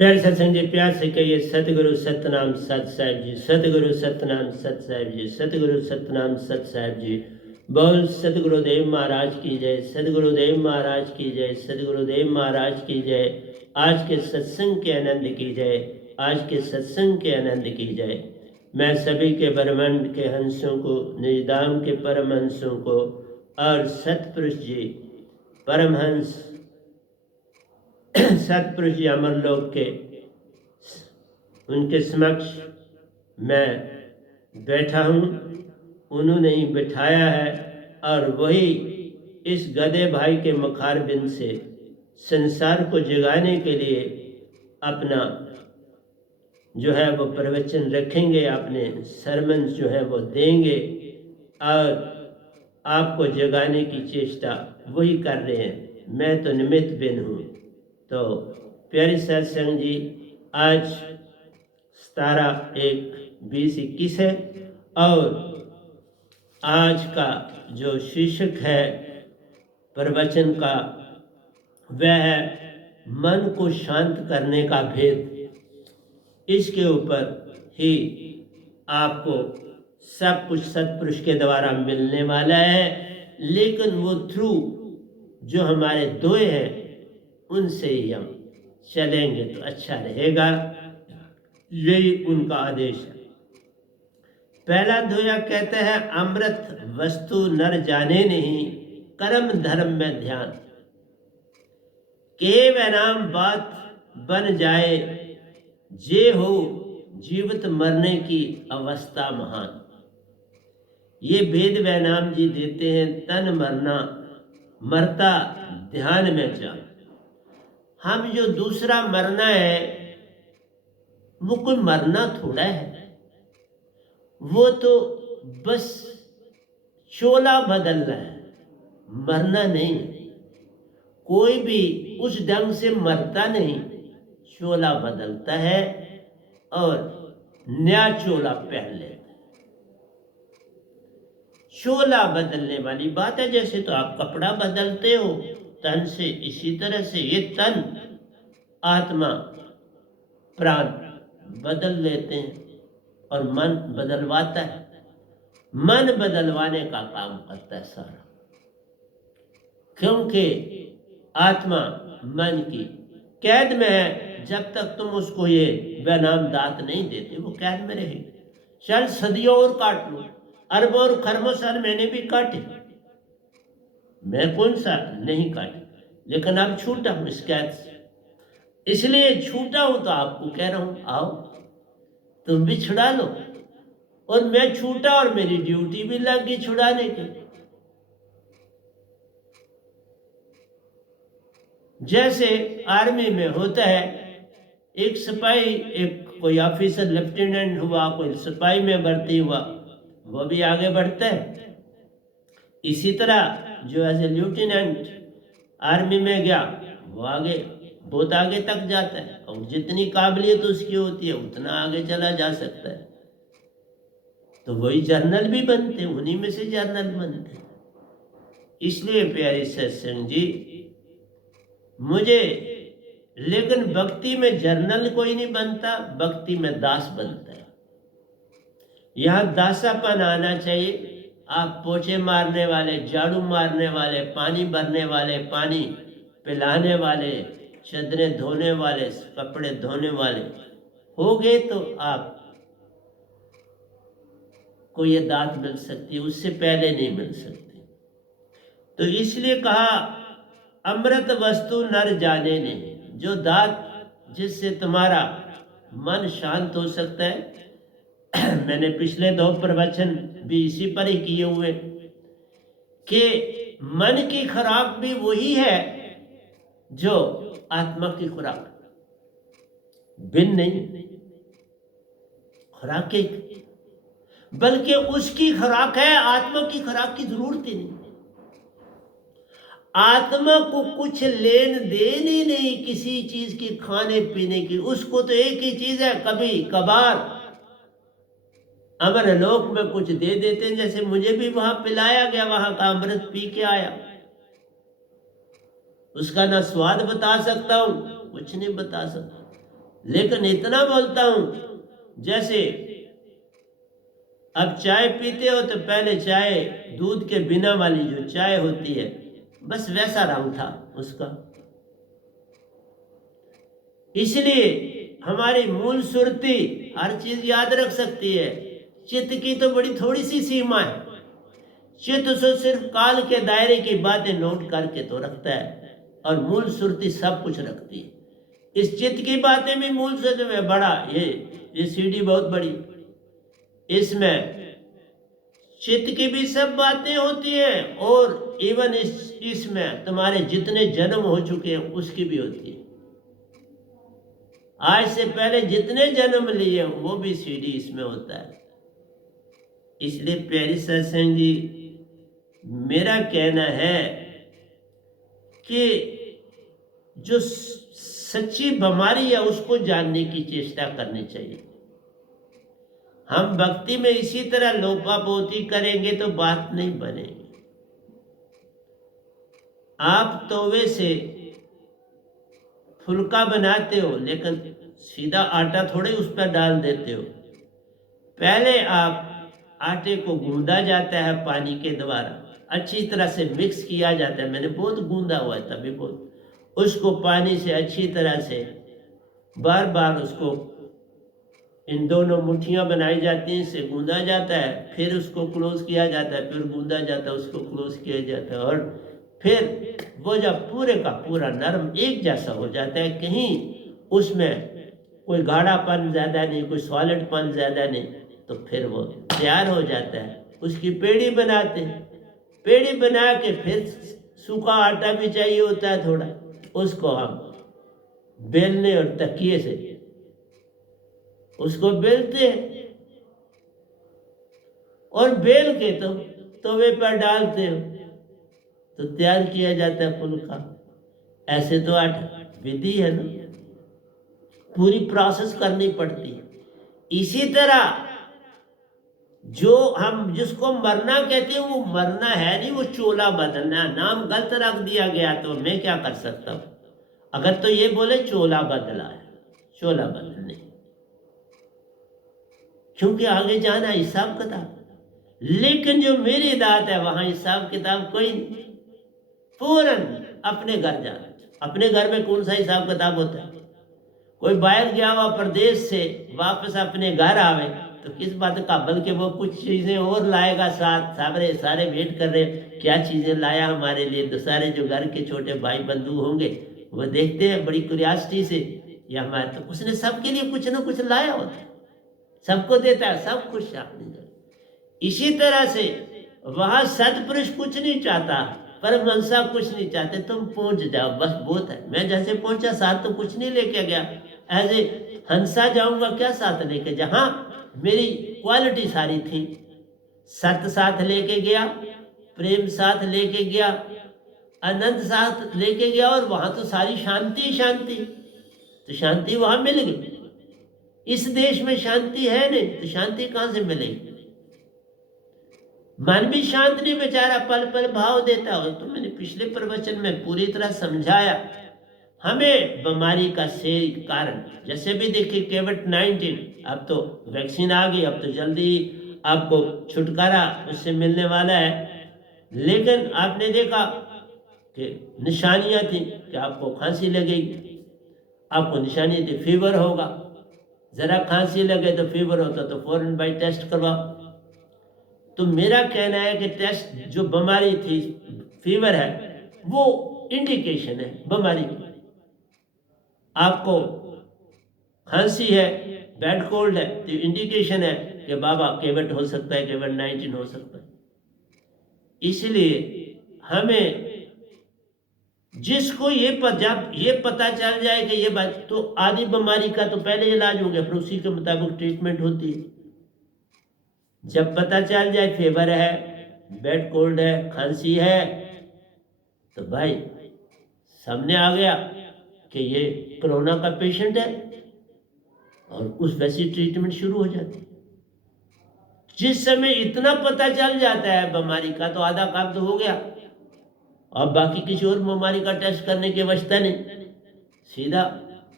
प्यारे सत्संग जी, प्यार से कहिए सतगुरु सतनाम सत साहिब जी, सतगुरु सतनाम सत साहिब जी, सतगुरु सतनाम सत साहिब जी। बोल सतगुरुदेव महाराज की जय, सतगुरुदेव महाराज की जय, सतगुरुदेव महाराज की जय। आज के सत्संग के आनंद की जय, आज के सत्संग के आनंद की जय। मैं सभी के ब्रह्मांड के हंसों को, निजधाम के परमहंसों को और सतपुरुष जी परमहंस सतपुरुष जी अमरलोक के उनके समक्ष मैं बैठा हूँ। उन्होंने ही बिठाया है और वही इस गधे भाई के मुखारबिंद से संसार को जगाने के लिए अपना जो है वो प्रवचन रखेंगे, अपने सरमन जो है वो देंगे और आपको जगाने की चेष्टा वही कर रहे हैं। मैं तो निमित्त बिन हूँ। तो प्यारे सत्संग जी, आज 17/1/2021 है और आज का जो शीर्षक है प्रवचन का वह है मन को शांत करने का भेद। इसके ऊपर ही आपको सब कुछ सतपुरुष के द्वारा मिलने वाला है, लेकिन वो थ्रू जो हमारे दोए हैं उनसे ही हम चलेंगे तो अच्छा रहेगा। यही उनका आदेश है। पहला दोया कहते हैं, अमृत वस्तु नर जाने नहीं, कर्म धर्म में ध्यान। के वह नाम बात बन जाए, जे हो जीवित मरने की अवस्था महान। ये वेद वैनाम जी देते हैं, तन मरना मरता ध्यान में जान। हम जो दूसरा मरना है वो कोई मरना थोड़ा है, वो तो बस चोला बदलना है, मरना नहीं। कोई भी उस ढंग से मरता नहीं, चोला बदलता है और नया चोला पहन लेता है। चोला बदलने वाली बात है। जैसे तो आप कपड़ा बदलते हो तन से, इसी तरह से ये तन आत्मा प्राण बदल लेते हैं और मन बदलवाता है। मन बदलवाने का काम करता है सारा, क्योंकि आत्मा मन की कैद में है। जब तक तुम उसको ये बेनाम दात नहीं देते वो कैद में रहेगी। चल सदियों और काट लो, अरबों और खरबों साल मैंने भी काटे, मैं कौन सा नहीं काटे, लेकिन अब छूटा हूं इस कैद से। इसलिए छूटा हूं तो आपको कह रहा हूं, आओ तुम भी छुड़ा लो। और मैं छूटा और मेरी ड्यूटी भी लग गई छुड़ाने की। जैसे आर्मी में होता है, एक सिपाही, एक कोई ऑफिसर लेफ्टिनेंट हुआ, कोई सिपाही में भर्ती हुआ, वो भी आगे बढ़ता है। इसी तरह जो एज ए लेफ्टिनेंट आर्मी में गया वो आगे, बहुत आगे तक जाता है और जितनी काबिलियत उसकी होती है उतना आगे चला जा सकता है। तो वही जर्नल भी बनते, उन्हीं में से जर्नल बनते। इसलिए प्यारे सत्संग जी, मुझे लेकिन भक्ति में जर्नल कोई नहीं बनता, भक्ति में दास बनता है। यहाँ दासापन आना चाहिए। आप पोछे मारने वाले, झाड़ू मारने वाले, पानी भरने वाले, पानी पिलाने वाले, चादरें धोने वाले, कपड़े धोने वाले हो गए तो आप को ये दात मिल सकती है, उससे पहले नहीं मिल सकती। तो इसलिए कहा, अमृत वस्तु नर जाने नहीं। जो दात जिससे तुम्हारा मन शांत हो सकता है मैंने पिछले 2 प्रवचन भी इसी पर ही किए हुए कि मन की खुराक भी वही है जो आत्मा की खुराक, भिन्न नहीं। खुराक एक, बल्कि उसकी खुराक है, आत्मा की खुराक की जरूरत ही नहीं। आत्मा को कुछ लेन देन ही नहीं किसी चीज की, खाने पीने की। उसको तो एक ही चीज है, कभी कभार अमर लोक में कुछ दे देते हैं। जैसे मुझे भी वहां पिलाया गया, वहां का अमृत पी के आया, उसका ना स्वाद बता सकता हूं, कुछ नहीं बता सकता। लेकिन इतना बोलता हूं, जैसे अब चाय पीते हो तो पहले चाय दूध के बिना वाली जो चाय होती है, बस वैसा रंग था उसका। इसलिए हमारी मूल सुरती हर चीज याद रख सकती है। चित्त की तो बड़ी थोड़ी सी सीमा है। चित्त से सिर्फ काल के दायरे की बातें नोट करके तो रखता है, और मूल सुरती सब कुछ रखती है। इस चित्त की बातें भी मूल सुरती में बड़ा, ये सीडी बहुत बड़ी, इसमें चित्त की भी सब बातें होती हैं, और इवन इसमें तुम्हारे जितने जन्म हो चुके हैं उसकी भी होती है। आज से पहले जितने जन्म लिए वो भी सीडी इसमें होता है। इसलिए प्यारी सत्संग जी, मेरा कहना है कि जो सच्ची बीमारी है उसको जानने की चेष्टा करनी चाहिए। हम भक्ति में इसी तरह लोपापोती करेंगे तो बात नहीं बनेगी। आप तवे से फुल्का बनाते हो, लेकिन सीधा आटा थोड़े उस पर डाल देते हो। पहले आप आटे को गूंदा जाता है पानी के द्वारा, अच्छी तरह से मिक्स किया जाता है। मैंने बहुत गूंदा हुआ है तभी उसको पानी से अच्छी तरह से बार बार उसको इन दोनों मुट्ठियां बनाई जाती हैं, इससे गूंदा जाता है, फिर उसको क्लोज किया जाता है, फिर गूंदा जाता है, उसको क्लोज किया जाता है, और फिर वो जब पूरे का पूरा नरम एक जैसा हो जाता है, कहीं उसमें कोई गाढ़ापन ज़्यादा नहीं, कोई सॉलिडपन ज़्यादा नहीं, तो फिर वो तैयार हो जाता है। उसकी पेड़ी बनाते हैं, पेड़ी बना के फिर सूखा आटा भी चाहिए होता है थोड़ा, उसको हम बेलने और तकिए से उसको बेलते हैं, और बेल के तो तवे पर डालते हो तो तैयार किया जाता है फुल्का। ऐसे तो आटा विधि है ना, पूरी प्रोसेस करनी पड़ती है। इसी तरह जो हम जिसको मरना कहते हैं वो मरना है नहीं, वो चोला बदलना। नाम गलत रख दिया गया तो मैं क्या कर सकता हूं। अगर तो ये बोले चोला बदला है, चोला बदलने, क्योंकि आगे जाना हिसाब किताब। लेकिन जो मेरी दात है वहां हिसाब किताब कोई नहीं, फौरन अपने घर जाना। अपने घर में कौन सा हिसाब किताब होता है। कोई बाहर गया हुआ प्रदेश से वापस अपने घर आवे तो किस बात का, बल्कि वो कुछ चीजें और लाएगा साथ। सारे वेट कर रहे क्या चीजें लाया हमारे लिए। तो सारे जो घर के छोटे भाई बंधु होंगे वो देखते हैं बड़ी क्यूरियोसिटी से, या हमारे तो उसने सबके लिए कुछ ना कुछ लाया होता है, सबको देता है, सब खुश अपनी जगह। इसी तरह से वहां सतपुरुष कुछ नहीं चाहता, परमहंसा कुछ नहीं चाहते, तुम पहुंच जाओ बस बहुत है। मैं जैसे पहुंचा साथ तो कुछ नहीं लेके गया, एज ए हंसा जाऊंगा क्या साथ लेके, जहां मेरी क्वालिटी सारी थी। सत्य साथ लेके गया, प्रेम साथ लेके गया, आनंद साथ लेके गया, और वहां तो सारी शांति शांति। तो शांति वहां मिल गई। इस देश में शांति है नहीं तो शांति कहां से मिलेगी। मन भी शांत नहीं, बेचारा पल पल भाव देता हो। तो मैंने पिछले प्रवचन में पूरी तरह समझाया। हमें बीमारी का से कारण, जैसे भी देखिए कोविड-19, अब तो वैक्सीन आ गई, अब तो जल्दी आपको छुटकारा उससे मिलने वाला है। लेकिन आपने देखा कि निशानियां थी कि आपको खांसी लगेगी, आपको निशानी थी फीवर होगा, जरा खांसी लगे तो फीवर होता तो फौरन भाई टेस्ट करवाओ। तो मेरा कहना है कि टेस्ट, जो बीमारी थी फीवर है, वो इंडिकेशन है बीमारी की। आपको खांसी है, बैड कोल्ड है, तो इंडिकेशन है कि बाबा कोविड हो सकता है, कोविड-19 हो सकता है। इसलिए हमें जिसको ये पता चल जाए कि ये बात, तो आदि बीमारी का तो पहले इलाज हो गया, फिर उसी के मुताबिक ट्रीटमेंट होती है। जब पता चल जाए फीवर है, बैड कोल्ड है, खांसी है, तो भाई सामने आ गया कि ये कोरोना का पेशेंट है, और उस वैसी ट्रीटमेंट शुरू हो जाती है। जिस समय इतना पता चल जाता है बीमारी का तो आधा काम तो हो गया। अब बाकी किसी और बीमारी का टेस्ट करने की आवश्यकता नहीं, सीधा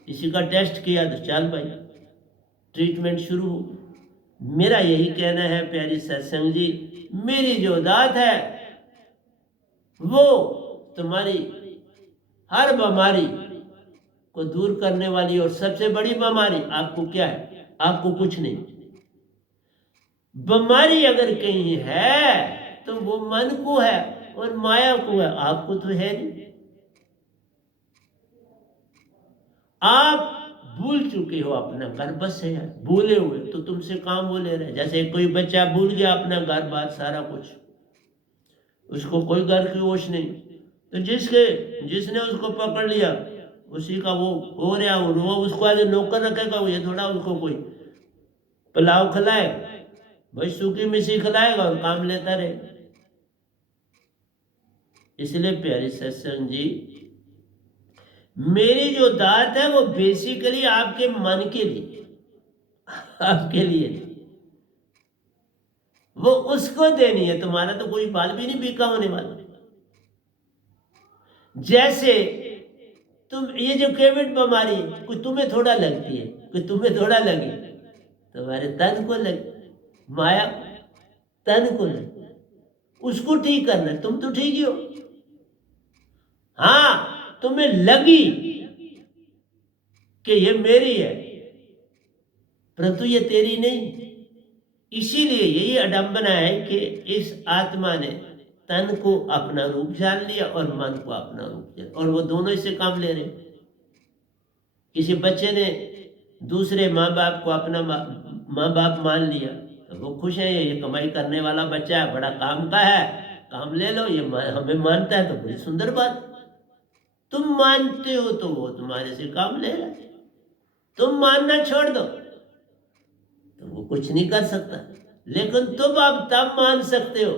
किसी का टेस्ट किया तो चल भाई ट्रीटमेंट शुरू हो। मेरा यही कहना है प्यारी सत्संग जी, मेरी जो दात है वो तुम्हारी हर बीमारी को दूर करने वाली, और सबसे बड़ी बीमारी आपको क्या है? आपको कुछ नहीं। बीमारी अगर कहीं है तो वो मन को है और माया को है, आपको तो है नहीं। आप भूल चुके हो अपना घर, बस है भूले हुए तो तुमसे काम वो ले रहे। जैसे कोई बच्चा भूल गया अपना घर बार सारा कुछ, उसको कोई घर की होश नहीं, तो जिसने उसको पकड़ लिया उसी का वो हो रहा, वो उसको आज नौकर रखेगा, ये थोड़ा उसको कोई पुलाव खिलाए भाई, सूखी मिर्ची खिलाएगा और काम लेता रहे। इसलिए प्यारे सत्संग जी, मेरी जो दात है वो बेसिकली आपके मन के लिए, आपके लिए वो उसको देनी है। तुम्हारा तो कोई बाल भी नहीं बीका होने वाला। जैसे तुम ये जो कोविड बीमारी कोई तुम्हें थोड़ा लगती है, कोई तुम्हें थोड़ा लगी, तुम्हारे तन को लगी, माया तन को लगी, उसको ठीक करना, तुम तो ठीक ही हो। हाँ तुम्हें लगी कि ये मेरी है, परंतु ये तेरी नहीं। इसीलिए यही अडंबना है कि इस आत्मा ने तन को अपना रूप जान लिया और मन को अपना रूप जान, और वो दोनों इससे काम ले रहे। किसी बच्चे ने दूसरे माँ बाप को अपना माँ बाप मान लिया तो वो खुश है, ये कमाई करने वाला बच्चा है, बड़ा काम का है, काम ले लो, ये हमें मानता है, तो बड़ी सुंदर बात। तुम मानते हो तो वो तुम्हारे से काम ले रहा है, तुम मानना छोड़ दो तो वो कुछ नहीं कर सकता। लेकिन तुम अब तब मान सकते हो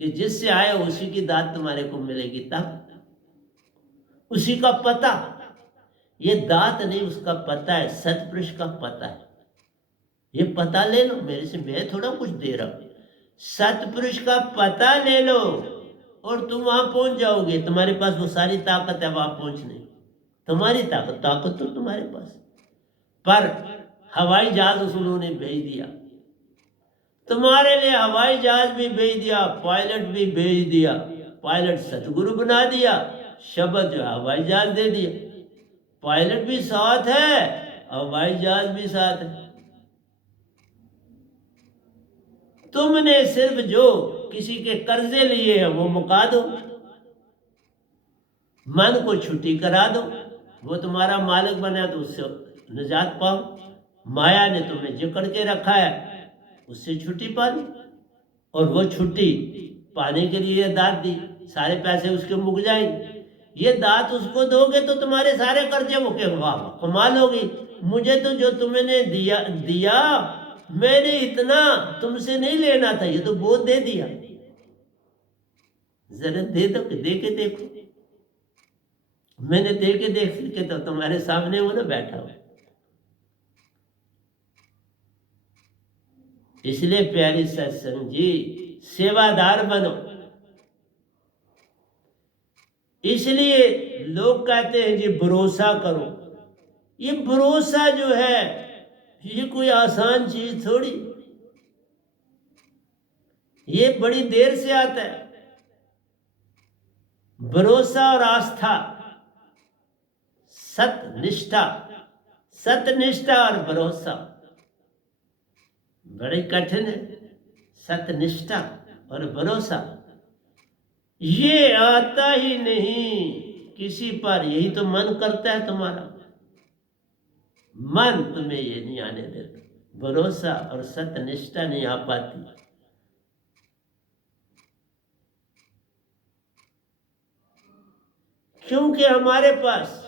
कि जिससे आए उसी की दात तुम्हारे को मिलेगी, तब उसी का पता, ये दात नहीं उसका पता है, सतपुरुष का पता है। ये पता ले लो मेरे से, मैं थोड़ा कुछ दे रहा हूं, सतपुरुष का पता ले लो और तुम वहां पहुंच जाओगे। तुम्हारे पास वो सारी ताकत है वहां पहुंचने, तुम्हारी ताकत तो तुम्हारे पास। पर हवाई जहाज उन्होंने भेज दिया तुम्हारे लिए, हवाई जहाज भी भेज दिया, पायलट भी भेज दिया, पायलट सतगुरु बना दिया, शब्द जो हवाई जहाज दे दिया, पायलट भी साथ है, हवाई जहाज भी साथ है। तुमने सिर्फ जो किसी के कर्जे लिए हैं वो मुका दो, मन को छुट्टी करा दो, वो तुम्हारा मालिक बना तो उससे निजात पाओ। माया ने तुम्हें जकड़ के रखा है, उससे छुट्टी पा लो, और वो छुट्टी पाने के लिए दात दी, सारे पैसे उसके मुक जाएंगे। ये दात उसको दोगे तो तुम्हारे सारे कर्जे वो के वाह कमा लोगी। मुझे तो जो तुमने दिया मैंने इतना तुमसे नहीं लेना था, ये तो बहुत दे दिया, जरा दे दो, दे के देखो। मैंने दे के देख के तो तुम्हारे सामने वो ना बैठा हो। इसलिए प्यारी सत्संग जी, सेवादार बनो। इसलिए लोग कहते हैं जी भरोसा करो। ये भरोसा जो है ये कोई आसान चीज थोड़ी, ये बड़ी देर से आता है। भरोसा और आस्था, सतनिष्ठा, सतनिष्ठा और भरोसा बड़े कठिन है। सतनिष्ठा और भरोसा ये आता ही नहीं किसी पर, यही तो मन करता है तुम्हारा, मन तुम्हें ये नहीं आने देता, भरोसा और सतनिष्ठा नहीं आ पाती। क्योंकि हमारे पास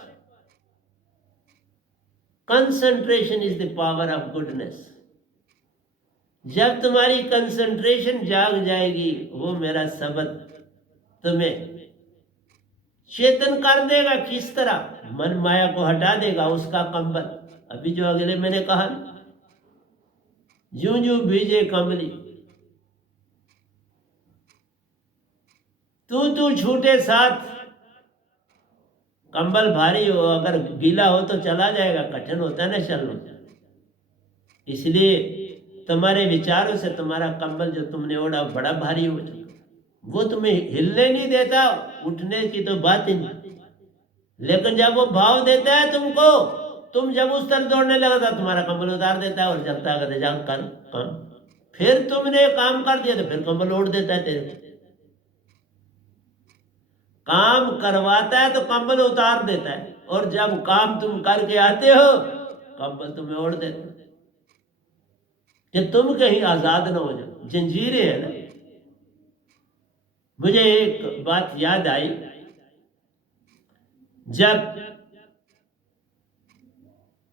concentration is the power of goodness. जब तुम्हारी कंसंट्रेशन जाग जाएगी, वो मेरा शब्द तुम्हें चेतन कर देगा। किस तरह? मन माया को हटा देगा उसका कंबल। अभी जो अगले मैंने कहा, जूं जूं भीजे कमली, तू छूटे साथ कंबल भारी हो, अगर गीला हो तो चला जाएगा, कठिन होता है ना चलना। इसलिए तुम्हारे विचारों से तुम्हारा कंबल जो तुमने ओढ़ा बड़ा भारी हो चुका, वो तुम्हें हिलने नहीं देता, उठने की तो बात ही नहीं। लेकिन जब वो भाव देता है तुमको, तुम जब उस तरफ दौड़ने लगता, तुम्हारा कंबल उतार देता है और चलता करते जाओ कर काम। फिर तुमने काम कर दिया तो फिर कंबल ओढ़ देता है तेरे को। काम करवाता है तो कंबल उतार देता है, और जब काम तुम करके आते हो कंबल तुम्हें ओढ़ देता है कि तुम कहीं आजाद ना हो जाओ। जंजीरें है ना। मुझे एक बात याद आई, जब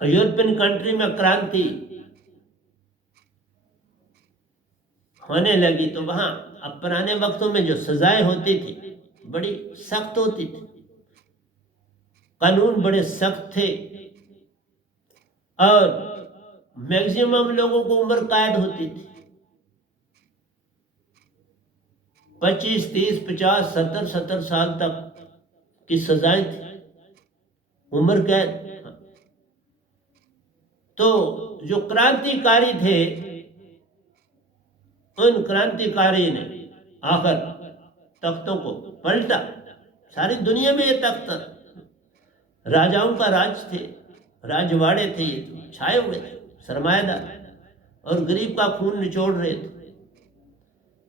यूरोपियन कंट्री में क्रांति होने लगी तो वहां अब पुराने वक्तों में जो सजाएं होती थी बड़ी सख्त होती थी, कानून बड़े सख्त थे, और मैक्सिमम लोगों को उम्र कैद होती थी। 25, 30, 50, 70 साल तक की सजाएं थी, उम्र कैद। तो जो क्रांतिकारी थे, उन क्रांतिकारी ने आकर तख्तों को पलटा। सारी दुनिया में ये तख्त राजाओं का राज थे, राजवाड़े थे, ये छाए हुए थे, सरमाएदार, और गरीब का खून निचोड़ रहे थे।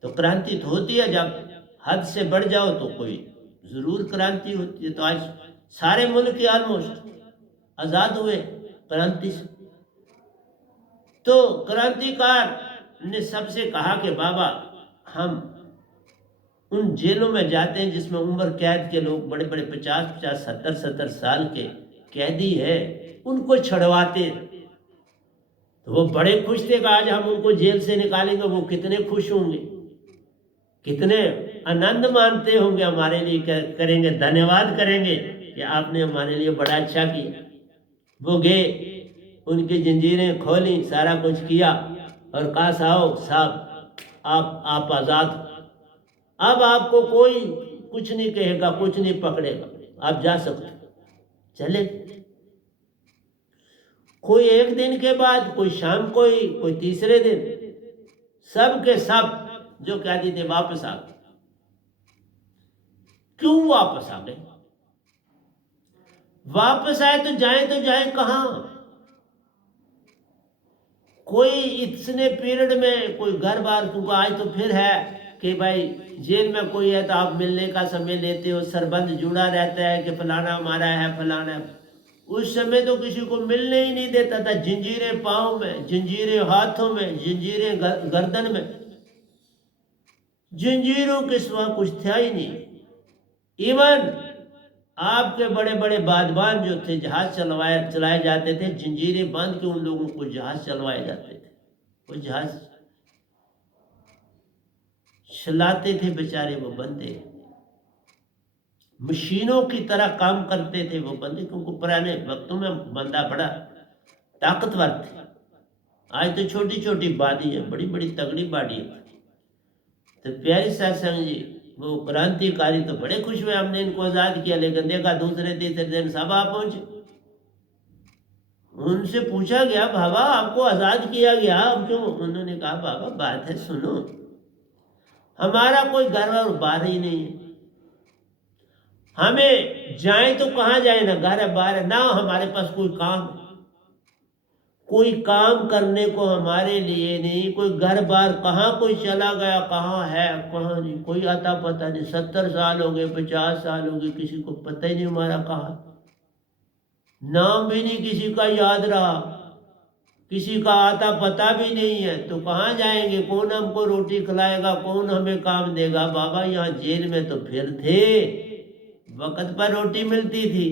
तो क्रांति तो होती है, जब हद से बढ़ जाओ तो कोई जरूर क्रांति होती है। तो आज सारे मुल्क के ऑलमोस्ट आजाद हुए क्रांति से। तो क्रांतिकार ने सबसे कहा कि बाबा, हम उन जेलों में जाते हैं जिसमें उम्र कैद के लोग, बड़े बड़े 50, 70 साल के कैदी है, उनको छुड़वाते। तो वो बड़े खुश थे कि आज हम उनको जेल से निकालेंगे। वो कितने खुश होंगे, कितने आनंद मानते होंगे, हमारे लिए करेंगे, धन्यवाद करेंगे कि आपने हमारे लिए बड़ा अच्छा किया। वो गए, उनकी जंजीरें खोली, सारा कुछ किया और कहा साहब आप आज़ाद, अब आपको कोई कुछ नहीं कहेगा, कुछ नहीं पकड़ेगा, आप जा सकते। चले, कोई एक दिन के बाद, कोई शाम, कोई तीसरे दिन, सब के सब जो कैदी थे वापस आ गए। क्यों वापस आ गए? वापस आए तो जाए कहां? कोई इतने पीरियड में कोई घर बार, क्योंकि आज तो फिर है कि भाई जेल में कोई है तो आप मिलने का समय लेते हो, सरबंध जुड़ा रहता है कि फलाना हमारा है, फलाना। उस समय तो किसी को मिलने ही नहीं देता था। जंजीरें पांव में, जंजीरें हाथों में, जंजीरें गर्दन में, जंजीरों के सिवा कुछ था ही नहीं। इवन आपके बड़े बड़े बादबान जो थे, जहाज चलाए जाते थे, जंजीरें बांध के उन लोगों को जहाज चलवाए जाते थे। वो जहाज चलाते थे बेचारे, वो बंदे मशीनों की तरह काम करते थे वो बंदे, क्योंकि पुराने वक्तों में बंदा बड़ा ताकतवर थे। आज तो छोटी छोटी बाडी है, बड़ी बड़ी तगड़ी बाडी है। तो प्यारी सत्संग जी, वो क्रांतिकारी तो बड़े खुश हुए, हमने इनको आजाद किया। लेकिन देखा दूसरे तीसरे दिन सब आ पहुंचे। उनसे पूछा गया, बाबा आपको आजाद किया गया, अब क्यों? उन्होंने कहा, बाबा बात है सुनो, हमारा कोई घर और बार ही नहीं है। हमें जाए तो कहाँ जाए, ना घर है बार है, ना हमारे पास कोई काम, कोई काम करने को हमारे लिए नहीं। कोई घर बार, कहाँ कोई चला गया, कहाँ है कहाँ नहीं, कोई आता पता नहीं। 70 साल हो गए, 50 साल हो गए, किसी को पता ही नहीं हमारा कहाँ, नाम भी नहीं किसी का याद रहा, किसी का आता पता भी नहीं है। तो कहाँ जाएंगे? कौन हमको रोटी खिलाएगा, कौन हमें काम देगा? बाबा यहाँ जेल में तो फिर थे, वक्त पर रोटी मिलती थी,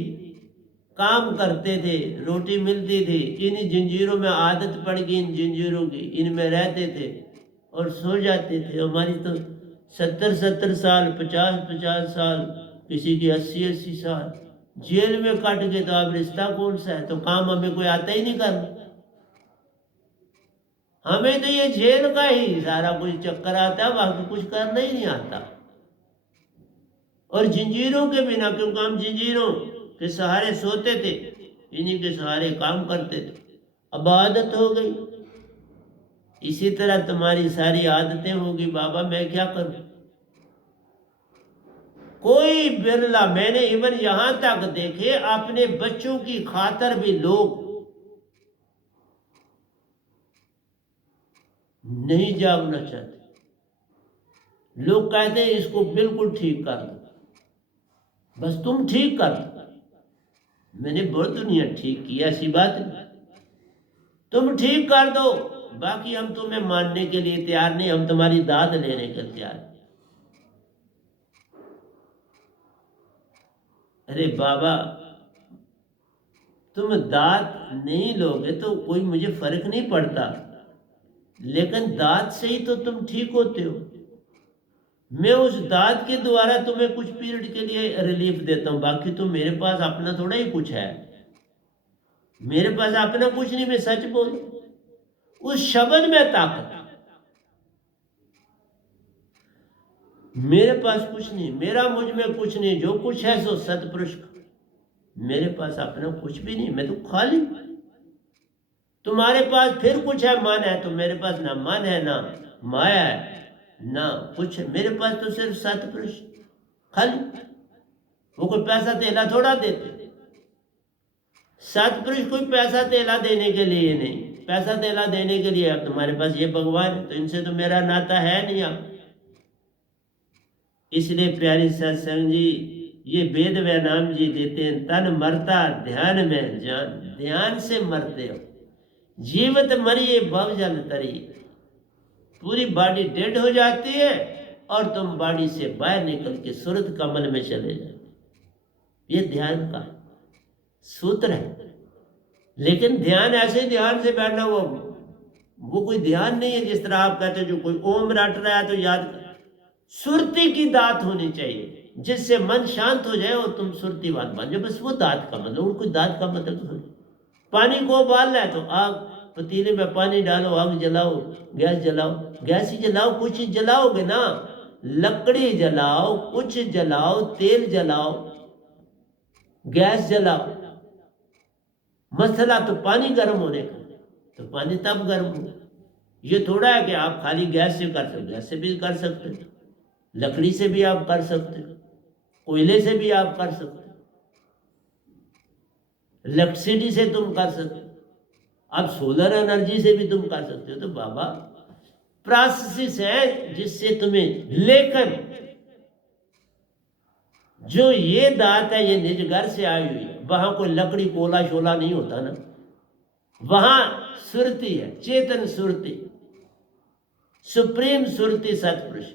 काम करते थे, रोटी मिलती थी। इन जंजीरों में आदत पड़ गई, इन जंजीरों की, इनमें रहते थे और सो जाते थे। हमारी तो 70 साल, 50 साल, किसी की 80 साल जेल में कट गए। तो अब रिश्ता कौन सा है? तो काम हमें कोई आता ही नहीं करना। हमें तो ये जेल का ही सारा कुछ चक्कर आता है, बाकी कुछ करना ही नहीं आता। और जंजीरों के बिना, क्योंकि हम जंजीरों के सहारे सोते थे, इन्हीं के सहारे काम करते थे। अब आदत हो गई। इसी तरह तुम्हारी सारी आदतें होगी। बाबा मैं क्या करूं? कोई बिरला, मैंने इवन यहां तक देखे अपने बच्चों की खातर भी लोग नहीं जागना चाहते। लोग कहते हैं इसको बिल्कुल ठीक कर दो, बस तुम ठीक कर दो। मैंने बहुत दुनिया ठीक की, ऐसी बात नहीं। तुम ठीक कर दो, बाकी हम तुम्हें मानने के लिए तैयार नहीं, हम तुम्हारी दाद लेने के लिए तैयार। अरे बाबा तुम दाद नहीं लोगे तो कोई मुझे फर्क नहीं पड़ता, लेकिन दाद से ही तो तुम ठीक होते हो। मैं उस दाद के द्वारा तुम्हें कुछ पीरियड के लिए रिलीफ देता हूं, बाकी तो मेरे पास अपना थोड़ा ही कुछ है। मेरे पास अपना कुछ नहीं, मैं सच बोल। उस शब्द में ताकत, मेरे पास कुछ नहीं, मेरा मुझ में कुछ नहीं, जो कुछ है सो सतपुरुष का। मेरे पास अपना कुछ भी नहीं, मैं तो खाली। तुम्हारे पास फिर कुछ है, मन है, तो मेरे पास ना मन है ना माया है ना कुछ है। मेरे पास तो सिर्फ सतपुरुष खाली। वो कोई पैसा तेला थोड़ा देते। सतपुरुष कोई पैसा तेला देने के लिए नहीं, पैसा तेला देने के लिए अब तुम्हारे पास ये भगवान है, तो इनसे तो मेरा नाता है नहीं। अब इसलिए प्यारी सत्संग जी, ये वेद व नाम जी देते हैं, तन मरता ध्यान में जान, ध्यान से मरते हो। जीवित मरिए भव जल तरी, पूरी बॉडी डेड हो जाती है और तुम बॉडी से बाहर निकल के सूरत कमल में चले जाते। ये ध्यान का सूत्र है। लेकिन ध्यान ऐसे ध्यान से बैठना, वो कोई ध्यान नहीं है जिस तरह आप कहते हो जो कोई ओम रट रहा है तो याद। सुरती की दात होनी चाहिए जिससे मन शांत हो जाए और तुम सुरतीवान बन जाओ, बस वो दात का मतलब। और कोई दात का मतलब तो पानी को उबालना है तो आग, पतीले में पानी डालो, आग जलाओ, गैस जलाओ। गैस ही जलाओ, कुछ ही जलाओगे ना। लकड़ी जलाओ, कुछ जलाओ, तेल जलाओ, गैस जलाओ। मसला तो पानी गर्म होने का, तो पानी तब गर्म हो। ये थोड़ा है कि आप खाली गैस से कर सकते, गैस से भी कर सकते, लकड़ी से भी आप कर सकते, कोयले से भी आप कर सकते, इलेक्ट्रिसिटी से तुम कर सकते, अब सोलर एनर्जी से भी तुम कर सकते हो। तो बाबा प्रोसेस है जिससे तुम्हें, लेकिन जो ये दात है ये निज घर से आई हुई है, वहां कोई लकड़ी कोला शोला नहीं होता ना। वहां सुरती है, चेतन सुरती, सुप्रीम सुरती सतपुरुष।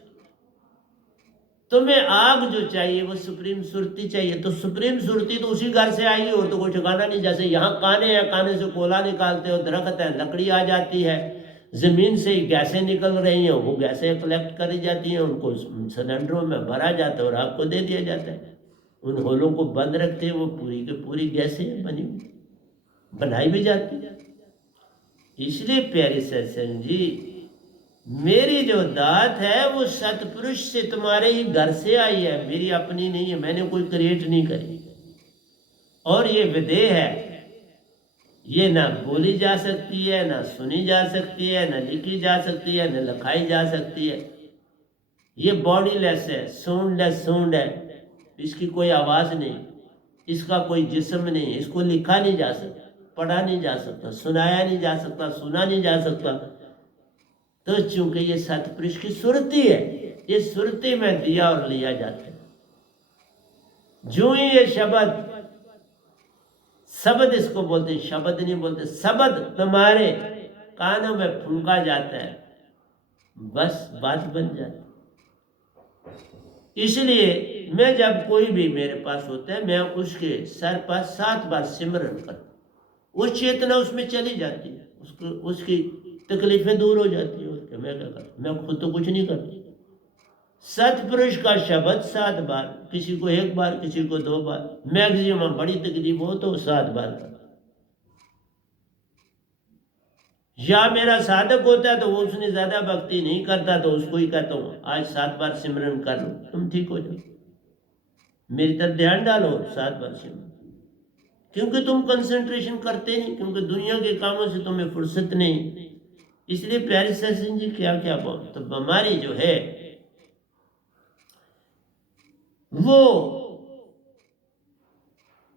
तुम्हें आग जो चाहिए वो सुप्रीम सुरती चाहिए, तो सुप्रीम सुरती तो उसी घर से आएगी, और तो कोई ठिकाना नहीं। जैसे यहाँ काने हैं, काने से कोला निकालते हो, दरख्त है, लकड़ी आ जाती है, जमीन से गैसें निकल रही हैं, वो गैसें कलेक्ट करी जाती हैं, उनको सिलेंडरों में भरा जाता है और आपको दे दिया जाता है। उन होलों को बंद रखते हैं, वो पूरी की पूरी गैसें बनी बनाई भी जाती है। इसलिए प्यारी सत्संग जी, मेरी जो दात है वो सतपुरुष से तुम्हारे ही घर से आई है, मेरी अपनी नहीं है, मैंने कोई क्रिएट नहीं करी। और ये विदेह है, ये ना बोली जा सकती है, ना सुनी जा सकती है, ना लिखी जा सकती है, ना लिखाई जा सकती है। ये बॉडीलेस है, साउंडलेस साउंड है, इसकी कोई आवाज़ नहीं, इसका कोई जिस्म नहीं, इसको लिखा नहीं जा सकता, पढ़ा नहीं जा सकता, सुनाया नहीं जा सकता, सुना नहीं जा सकता। तो चूंकि ये सतपुरुष की सुरती है, ये सुरती में दिया और लिया जाता है। जो ही ये शब्द, शब्द इसको बोलते हैं, शब्द नहीं बोलते, शब्द तुम्हारे कानों में फूंका जाता है, बस बात बन जाती। इसलिए मैं जब कोई भी मेरे पास होता है, मैं उसके सर पर 7 बार सिमरन कर, वो चेतना उसमें चली जाती है, उसको उसकी तकलीफें दूर हो जाती है। उसके मैं क्या करता, मैं खुद तो कुछ नहीं करती। सतपुरुष का शब्द 7 बार, किसी को 1 बार, किसी को 2 बार, मैक्सिमम बड़ी तकलीफ हो तो 7 बार कर। या मेरा साधक होता है तो वो उसने ज्यादा भक्ति नहीं करता, तो उसको ही कहता हूँ आज 7 बार सिमरन कर लो, तुम ठीक हो जाओ, मेरी तरफ ध्यान डालो, 7 बार सिमरन। क्योंकि तुम कंसंट्रेशन करते नहीं, क्योंकि दुनिया के कामों से तुम्हें फुर्सत नहीं। इसलिए प्यारे सत्संग जी क्या क्या बोल, तो बीमारी जो है वो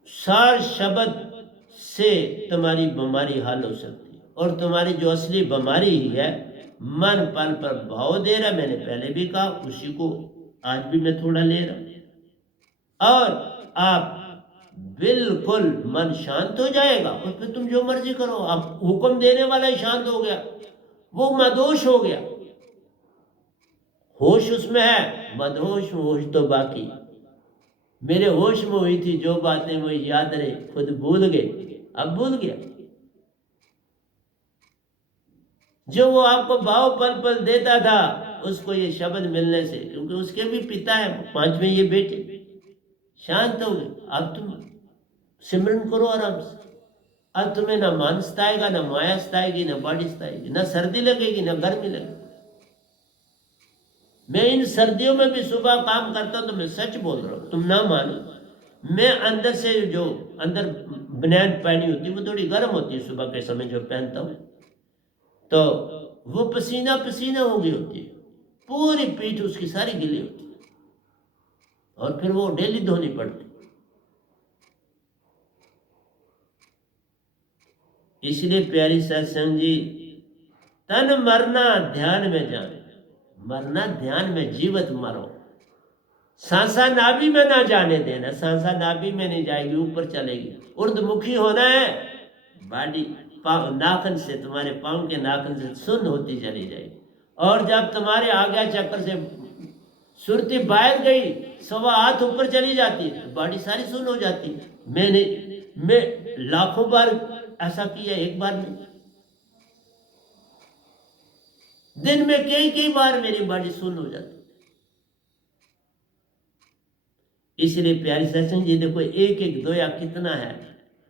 सार शब्द से तुम्हारी बीमारी हल हो सकती है। और तुम्हारी जो असली बीमारी ही है, मन पल पर भाव दे रहा, मैंने पहले भी कहा, उसी को आज भी मैं थोड़ा ले रहा हूं। और आप बिल्कुल मन शांत हो जाएगा और फिर तुम जो मर्जी करो। आप हुक्म देने वाला ही शांत हो गया, वो मदहोश हो गया। होश उसमें है, मदहोश होश तो बाकी। मेरे होश में हुई थी जो बातें वो याद रहे, खुद भूल गए, अब भूल गया। जो वो आपको भाव पल पल देता था, उसको ये शब्द मिलने से, क्योंकि उसके भी पिता है, 5वें ये बेटे, शांत हो गए। अब तुम सिमरन करो आराम से। अब तुम्हें ना मान सताएगा, ना माया सताएगी, ना बॉडी सताएगी, ना सर्दी लगेगी, ना गर्मी लगेगी। मैं इन सर्दियों में भी सुबह काम करता हूं, तो मैं सच बोल रहा हूं, तुम ना मानो। मैं अंदर से जो अंदर बनियान पहनी होती है वो थोड़ी गर्म होती है, सुबह के समय जो पहनता हूं, तो वो पसीना पसीना हो गई होती है, पूरी पीठ उसकी सारी गिली होती है, और फिर वो डेली धोनी पड़ती। इसलिए प्यारी सत्संग जी, तन मरना ध्यान में जाने, मरना ध्यान में, जीवत मरो। सांसा नाभि में ना जाने देना, सांसा नाभि में नहीं जाएगी, ऊपर चलेगी। उर्दमुखी होना है, बॉडी नाखन से, तुम्हारे पांव के नाखन से सुन्न होती चली जाएगी। और जब तुम्हारे आज्ञा चक्र से सुरती बाहर गई, सवा हाथ ऊपर चली जाती है, तो बॉडी सारी सुन्न हो जाती है। मैं लाखों बार ऐसा किया, एक बार नहीं, दिन में कई कई बार मेरी बॉडी सुन्न हो जाती। इसलिए प्यारी सत्संग जी देखो, एक एक दोया कितना है।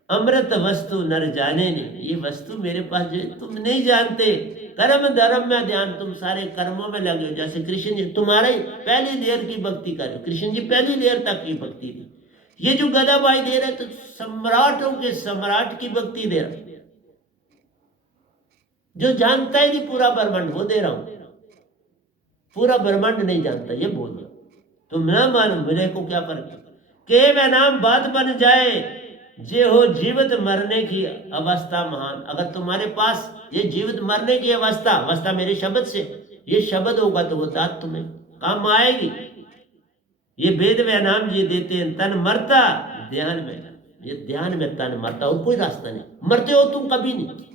अमृत वस्तु नर जाने नहीं, ये वस्तु मेरे पास जो तुम नहीं जानते। कर्म धर्म में ध्यान, तुम सारे कर्मों में लगे हो। जैसे कृष्ण जी तुम्हारे पहली लेयर की भक्ति कर, कृष्ण जी पहली लेयर तक की भक्ति थी। ये जो गदाबाई दे रहे तो सम्राटों के सम्राट की भक्ति दे रहा, जो जानता ही नहीं पूरा ब्रह्मांड, वो दे रहा हूं। पूरा ब्रह्मांड नहीं जानता, ये बोल रहा। तुम ना मानो, मुझे को क्या फर्क, के मैं नाम बात बन जाए, जे हो जीवित मरने की अवस्था महान। अगर तुम्हारे पास ये जीवित मरने की अवस्था, अवस्था मेरे शब्द से, ये शब्द होगा तो वो दात तुम्हें काम आएगी। ये वेद व नाम जी देते हैं, तन मरता ध्यान में, ये ध्यान में तन मरता, और कोई रास्ता नहीं। मरते हो तुम कभी नहीं,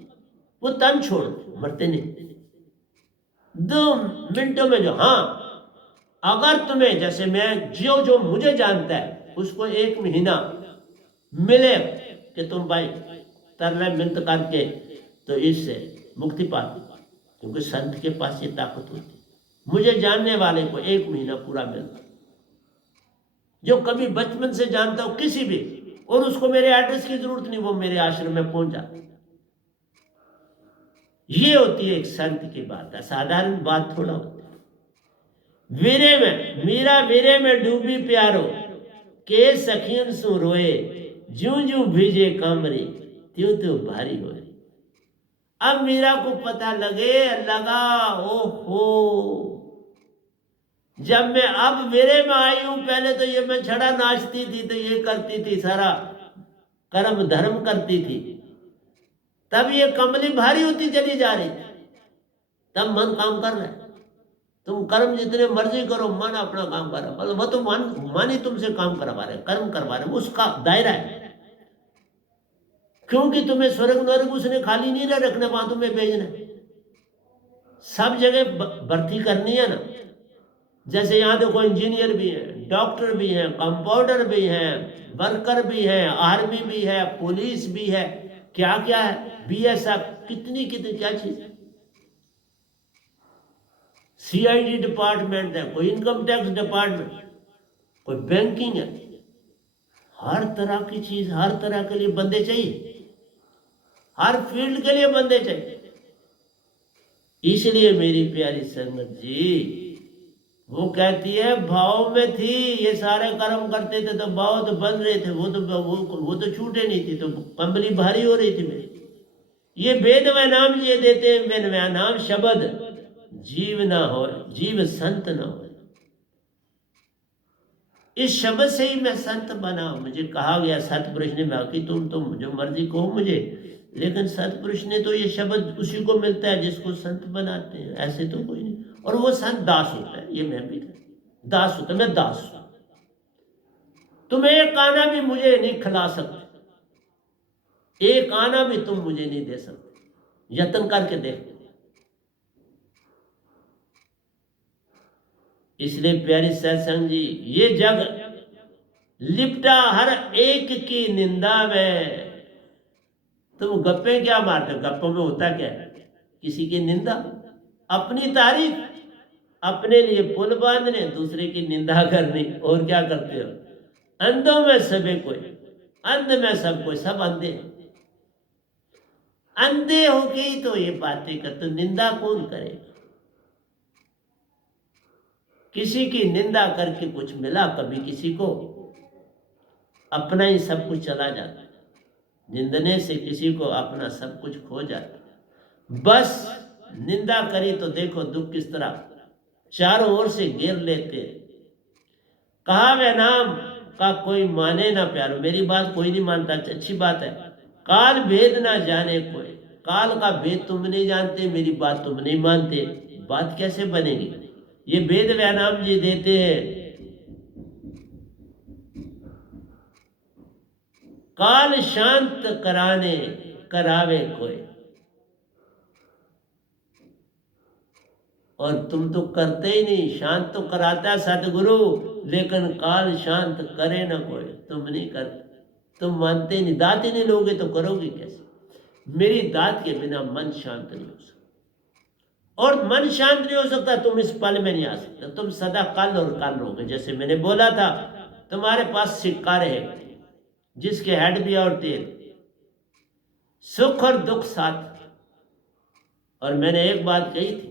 वो तन छोड़, मरते नहीं। 2 मिनटों में जो, हाँ अगर तुम्हें, जैसे मैं जो मुझे जानता है उसको 1 महीना मिले कि तुम भाई तरले मिन्नत करके तो इससे मुक्ति पाती, क्योंकि संत के पास ये ताकत होती। मुझे जानने वाले को 1 महीना पूरा मिलता, जो कभी बचपन से जानता हो किसी भी, और उसको मेरे एड्रेस की जरूरत नहीं, वो मेरे आश्रम में पहुंच जाता। ये होती है एक संत की बात है, साधारण बात थोड़ा होती है। वीरे में मीरा, वीरे में डूबी प्यारो, के सखियन सु रोए, जू जू भीजे कामरी, त्यों त्यों भारी होए। अब मीरा को पता लगा, ओहो, जब मैं अब मेरे में आई हूं, पहले तो ये मैं छड़ा नाचती थी, तो ये करती थी, सारा कर्म धर्म करती थी, तब ये कमली भारी होती चली जा रही थी। तब मन काम कर रहा है, तुम कर्म जितने मर्जी करो, मन अपना काम कर रहा है, मतलब वो तो मन ही तुमसे काम करवा रहे, कर्म करवा रहे, उसका दायरा है। क्योंकि तुम्हें स्वर्ग नरक उसने खाली नहीं रखना, वहां तुम्हें भेजना, सब जगह भर्ती करनी है ना। जैसे यहाँ देखो, इंजीनियर भी है, डॉक्टर भी है, कंपाउंडर भी है, वर्कर भी है, आर्मी भी है, पुलिस भी है, क्या क्या है, बीएसएफ, कितनी कितनी क्या चीज है, सीआईडी डिपार्टमेंट है, कोई इनकम टैक्स डिपार्टमेंट, कोई बैंकिंग है। हर तरह की चीज, हर तरह के लिए बंदे चाहिए, हर फील्ड के लिए बंदे चाहिए। इसलिए मेरी प्यारी संगत जी, वो कहती है भाव में थी, ये सारे कर्म करते थे तो भाव तो बन रहे थे, वो तो छूटे नहीं थी, तो कंबली भारी हो रही थी मेरी। ये वेद व नाम ये देते हैं, वेद व नाम शब्द जीव ना हो, जीव संत ना हो। इस शब्द से ही मैं संत बना। मुझे कहा गया सतपुरुष ने, बाकी तुम तो जो मर्जी कहो मुझे, लेकिन सतपुरुष ने तो ये शब्द उसी को मिलता है जिसको संत बनाते हैं, ऐसे तो कोई नहीं। और वो संत दास होता है, ये मैं भी दास होता, मैं दास हूं। तुम एक आना भी मुझे नहीं खिला सकते, एक आना भी तुम मुझे नहीं दे सकते, यत्न करके देख। इसलिए प्यारी सत्संग जी, ये जग लिपटा हर एक की निंदा में। तुम गप्पे क्या मारते हो? गप्पों में होता क्या है? किसी की निंदा, अपनी तारीफ, अपने लिए पुल बांधने, दूसरे की निंदा करनी। और क्या करते हो? अंधों में सभी कोई, अंध में सब कोई, सब अंधे। अंधे हो के ही तो ये बातें करते, निंदा कौन करेगा? किसी की निंदा करके कुछ मिला कभी किसी को? अपना ही सब कुछ चला जाता है। निंदने से किसी को अपना सब कुछ खो जाता। बस निंदा करी तो देखो दुख किस तरह चारों ओर से घेर लेते। कहा वह नाम का कोई माने ना प्यारो। मेरी बात कोई नहीं मानता, अच्छी बात है। काल भेद ना जाने कोई, काल का भेद तुम नहीं जानते, मेरी बात तुम नहीं मानते, बात कैसे बनेगी? ये वेद व्यानाम जी देते हैं, काल शांत कराने करावे कोई। और तुम तो करते ही नहीं। शांत तो कराता है सतगुरु, लेकिन काल शांत करे ना कोई। तुम नहीं करते, तुम मानते नहीं। दात ही नहीं लोगे तो करोगे कैसे? मेरी दात के बिना मन शांत नहीं हो सकता, और मन शांत नहीं हो सकता तुम इस पल में नहीं आ सकते। तुम सदा कल और कल रहोगे। जैसे मैंने बोला था, तुम्हारे पास सिक्का रहे जिसके हेड भी और तेल, सुख और दुख साथ। और मैंने एक बात कही थी,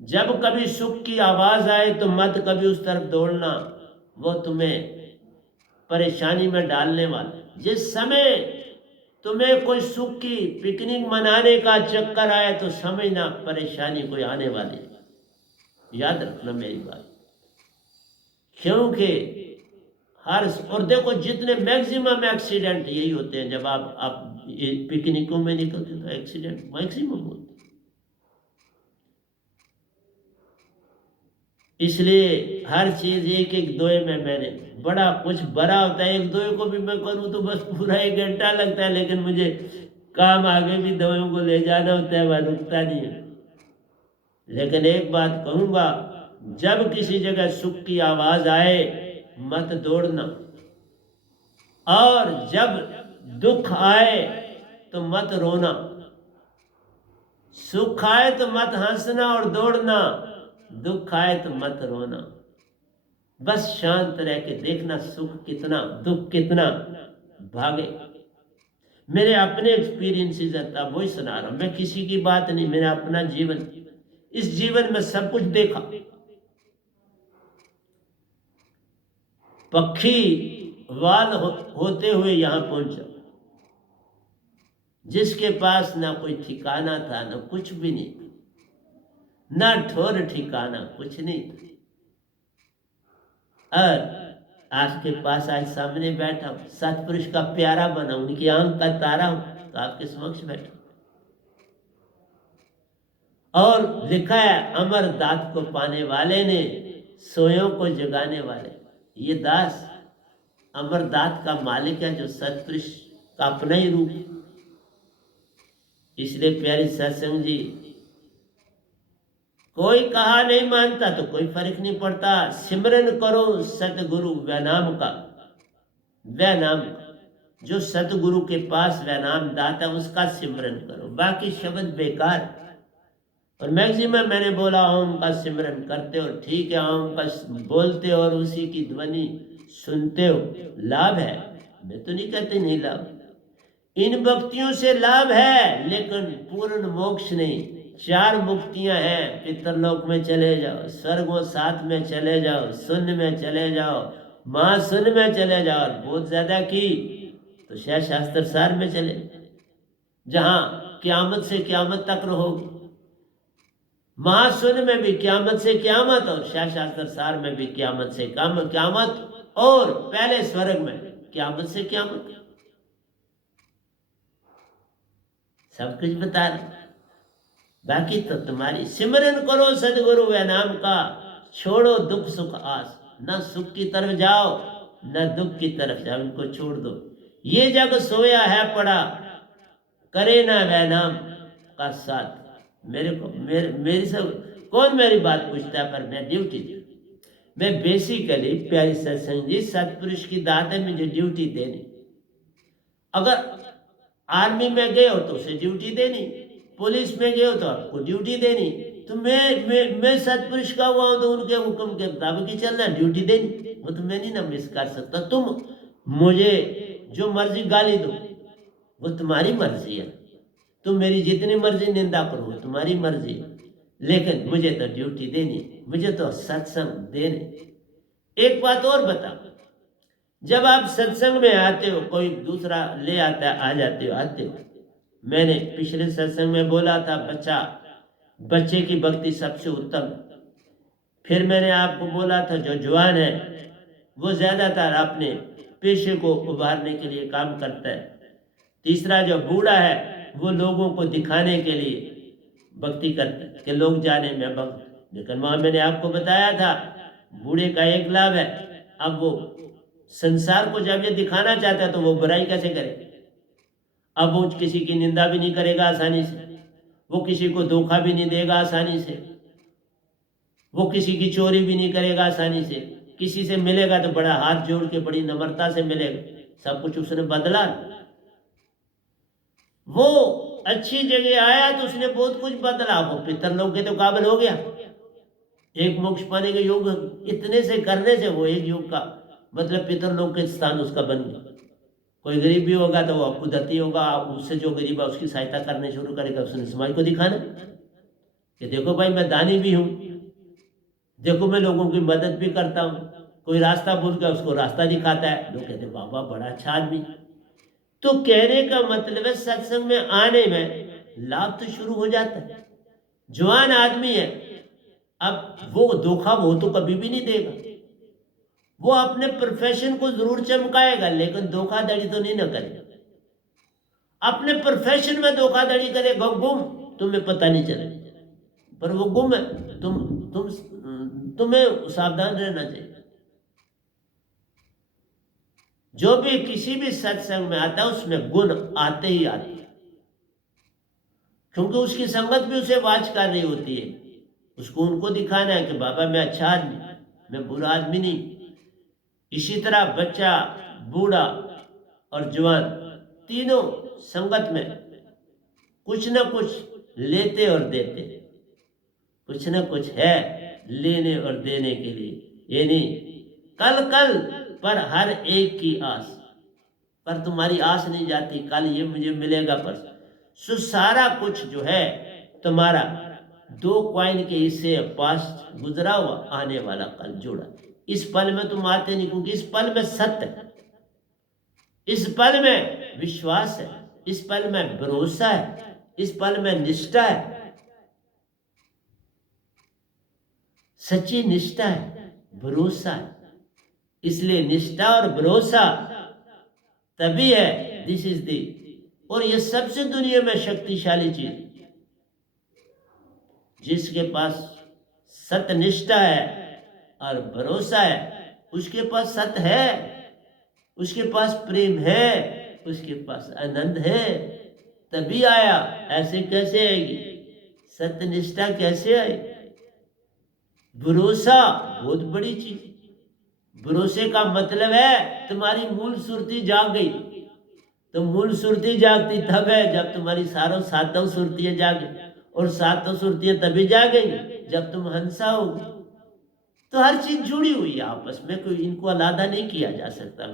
जब कभी सुख की आवाज आए तो मत कभी उस तरफ दौड़ना, वो तुम्हें परेशानी में डालने वाला। जिस समय तुम्हें कोई सुख की पिकनिक मनाने का चक्कर आए तो समझना परेशानी कोई आने वाली। याद रखना मेरी बात, क्योंकि हर, और देखो जितने मैक्सिमम एक्सीडेंट यही होते हैं जब आप पिकनिकों में निकलते तो एक्सीडेंट मैक्सिमम होते। इसलिए हर चीज एक एक दोए में मैंने, बड़ा कुछ बड़ा होता है। एक दोए को भी मैं करूँ तो बस पूरा 1 घंटा लगता है, लेकिन मुझे काम आगे भी दोयों को ले जाना होता है, वह रुकता नहीं है। लेकिन एक बात कहूंगा, जब किसी जगह सुख की आवाज आए मत दौड़ना, और जब दुख आए तो मत रोना। सुख आए तो मत हंसना और दौड़ना, दुख आए तो मत रोना। बस शांत रह के देखना सुख कितना, दुख कितना भागे। मेरे अपने एक्सपीरियंसेस है, तब वही सुना रहा हूं मैं, किसी की बात नहीं, मेरा अपना जीवन। इस जीवन में सब कुछ देखा। पक्षी वाल होते हुए यहां पहुंचा, जिसके पास ना कोई ठिकाना था, ना कुछ भी नहीं, ना ठोर ठिकाना, कुछ नहीं। और आपके पास आज सामने बैठा हूं, सतपुरुष का प्यारा बना, उनकी आंख का तारा हूं, तो आपके समक्ष बैठा। और लिखा है, अमर दात को पाने वाले ने सोयों को जगाने वाले। ये दास अमर दात का मालिक है, जो सतपुरुष का अपना ही रूप। इसलिए प्यारी सत्संग जी, कोई कहा नहीं मानता तो कोई फर्क नहीं पड़ता। सिमरन करो सतगुरु वैनाम का, वैनाम जो सतगुरु के पास वैनाम दाता, उसका सिमरन करो, बाकी शब्द बेकार। और मैक्सिमम मैंने बोला ओम का सिमरन करते हो, ठीक है, ओम का बोलते हो और उसी की ध्वनि सुनते हो, लाभ है। मैं तो नहीं कहते नहीं लाभ, इन भक्तियों से लाभ है, लेकिन पूर्ण मोक्ष नहीं। 4 मुक्तियां हैं, पितरलोक में चले जाओ, स्वर्ग व 7 में चले जाओ, शून्य में चले जाओ, महाशून्य में चले जाओ। और बहुत ज्यादा की तो शास्त्र सार में चले, जहां क्यामत से क्यामत तक रहोगे। महाशून्य में भी क्यामत से क्यामत, और शास्त्र सार में भी क्यामत से क्यामत, और पहले स्वर्ग में क्यामत से क्यामत, सब कुछ बता रहे। बाकी तो तुम्हारी सिमरन करो सदगुरु वे नाम का, छोड़ो दुख सुख आस। न सुख की तरफ जाओ न दुख की तरफ जाओ, इनको छोड़ दो। ये जग सोया है पड़ा, करे ना वह नाम का साथ। मेरी सब कौन मेरी बात पूछता है, पर मैं ड्यूटी दी। मैं बेसिकली प्यारी सत्संग जी, सतपुरुष की दात है मुझे ड्यूटी देनी। अगर आर्मी में गए हो तो उसे ड्यूटी देनी, पुलिस में गए हो तो आपको ड्यूटी देनी। तो मैं सतपुरुष का हुआ हूं तो उनके हुक्म के मुताबिक ही चलना, ड्यूटी देनी। वो तो मैं नहीं ना मिस कर सकता। तुम मुझे जो मर्जी गाली दो वो तुम्हारी मर्जी है, तुम मेरी जितनी मर्जी निंदा करो तुम्हारी मर्जी है, लेकिन मुझे तो ड्यूटी देनी, मुझे तो सत्संग देने। एक बात और बता, जब आप सत्संग में आते हो, कोई दूसरा ले आता है, आ जाते हो, आते हो। मैंने पिछले सत्संग में बोला था बच्चे की भक्ति सबसे उत्तम। फिर मैंने आपको बोला था जो जवान है वो ज्यादातर अपने पेशे को उभारने के लिए काम करता है। तीसरा जो बूढ़ा है वो लोगों को दिखाने के लिए भक्ति करता है कि लोग जाने में भक्त। लेकिन वहां मैंने आपको बताया था बूढ़े का एक लाभ है, अब वो संसार को जब ये दिखाना चाहता है तो वो बुराई कैसे करे। अब वो किसी की निंदा भी नहीं करेगा आसानी से, वो किसी को धोखा भी नहीं देगा आसानी से, वो किसी की चोरी भी नहीं करेगा आसानी से। किसी से मिलेगा तो बड़ा हाथ जोड़ के बड़ी नम्रता से मिलेगा, सब कुछ उसने बदला। वो अच्छी जगह आया तो उसने बहुत कुछ बदला, वो पितरलोक के तो काबिल हो गया। एक मोक्ष पाने के योग इतने से करने से वो एक योग का मतलब पितरलोक के स्थान उसका बन गया। कोई गरीब भी होगा तो वो कुदरती होगा, उससे जो गरीब है उसकी सहायता करने शुरू करेगा। उसने समाज को दिखाना कि देखो भाई मैं दानी भी हूँ, देखो मैं लोगों की मदद भी करता हूँ। कोई रास्ता भूल गया उसको रास्ता दिखाता है, लोग कहते बाबा बड़ा अच्छा आदमी। तो कहने का मतलब है सत्संग में आने में लाभ तो शुरू हो जाता है। जवान आदमी है, अब वो धोखा वो तो कभी भी नहीं देगा, वो अपने प्रोफेशन को जरूर चमकाएगा लेकिन धोखाधड़ी तो नहीं ना करेगा। अपने प्रोफेशन में धोखाधड़ी करेगा गुम, तुम्हें पता नहीं चले, पर वो गुम है। तुम्हें सावधान रहना चाहिए। जो भी किसी भी सत्संग में आता है उसमें गुण आते ही आते हैं, क्योंकि उसकी संगत भी उसे वाच कर रही होती है। उसको उनको दिखाना है कि बाबा मैं अच्छा आदमी, मैं बुरा आदमी नहीं। इसी तरह बच्चा, बूढ़ा और जवान तीनों संगत में कुछ न कुछ लेते और देते, कुछ न कुछ है लेने और देने के लिए। ये नहीं कल पर हर एक की आस, पर तुम्हारी आस नहीं जाती कल ये मुझे मिलेगा पर। सो सारा कुछ जो है तुम्हारा 2 कॉइन के हिस्से पास गुजरा हुआ आने वाला कल जुड़ा। इस पल में तुम आते नहीं, क्योंकि इस पल में सत्य है, इस पल में विश्वास है, इस पल में भरोसा है, इस पल में निष्ठा है, सच्ची निष्ठा है, भरोसा है। इसलिए निष्ठा और भरोसा तभी है, दिस इज दी। और ये सबसे दुनिया में शक्तिशाली चीज, जिसके पास सत्यनिष्ठा है और भरोसा है उसके पास सत्य है, उसके पास प्रेम है, उसके पास आनंद है। तभी आया, ऐसे कैसे आएगी? सत्यनिष्ठा कैसे आए? भरोसा बहुत बड़ी चीज। भरोसे का मतलब है तुम्हारी मूल सुरती जाग गई। तो मूल सुरती जागती तब है जब तुम्हारी सातों सुरतियां जागे, और सातों सुरतियां तभी जागेंगी जब तुम हंसा होगी। तो हर चीज जुड़ी हुई है आपस में, कोई इनको अलग नहीं किया जा सकता।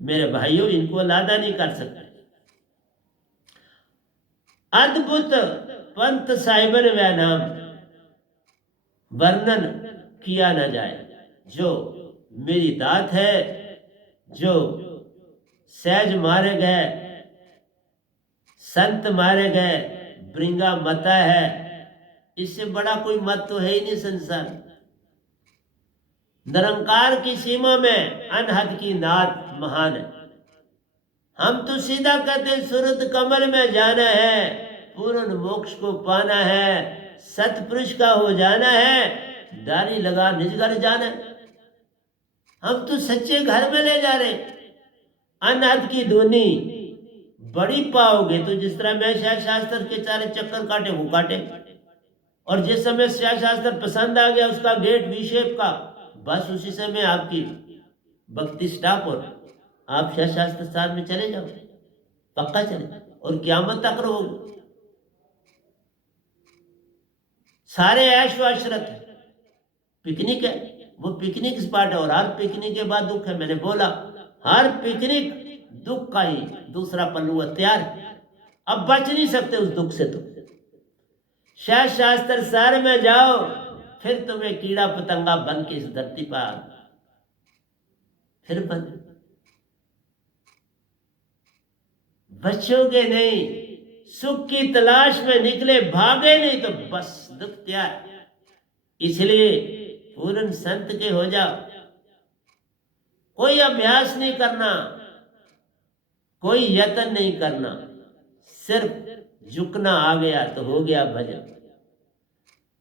मेरे भाइयों, इनको अलग नहीं कर सकते। अद्भुत पंत साहिबन वह नाम वर्णन किया न जाए। जो मेरी दात है, जो सहज मारे गए, संत मारे गए, ब्रिंगा मता है, इससे बड़ा कोई मत तो है ही नहीं संसार। निरंकार की सीमा में अनहद की नाद महान है। हम तो सीधा कहते सुरत कमल में जाना है, पूर्ण मोक्ष को पाना है, सतपुरुष का हो जाना है, दाढ़ी लगा निज घर जाना है। हम तो सच्चे घर में ले जा रहे। अनहद की धुनी बड़ी पाओगे तो जिस तरह मैं शास्त्र के चारे चक्कर काटे वो काटे, और जिस समय शास्त्र पसंद आ गया उसका गेट वी शेप का, बस उसी समय आपकी भक्ति स्टॉप हो, आप शास्त्र साथ में चले जाओ, पक्का चले, और क्यामत तक रहोगे। सारे ऐश व अशरत है, पिकनिक है, वो पिकनिक स्पॉट है, और हर पिकनिक के बाद दुख है। मैंने बोला हर पिकनिक दुख का ही दूसरा पल्लू तैयार है, अब बच नहीं सकते उस दुख से। तो शास्त्र सार में जाओ, फिर तुम्हें कीड़ा पतंगा बन के इस धरती पर फिर बचोगे नहीं। सुख की तलाश में निकले भागे नहीं तो बस दुख तैयार। इसलिए पूर्ण संत के हो जाओ, कोई अभ्यास नहीं करना, कोई यत्न नहीं करना, सिर्फ झुकना आ गया तो हो गया भजन।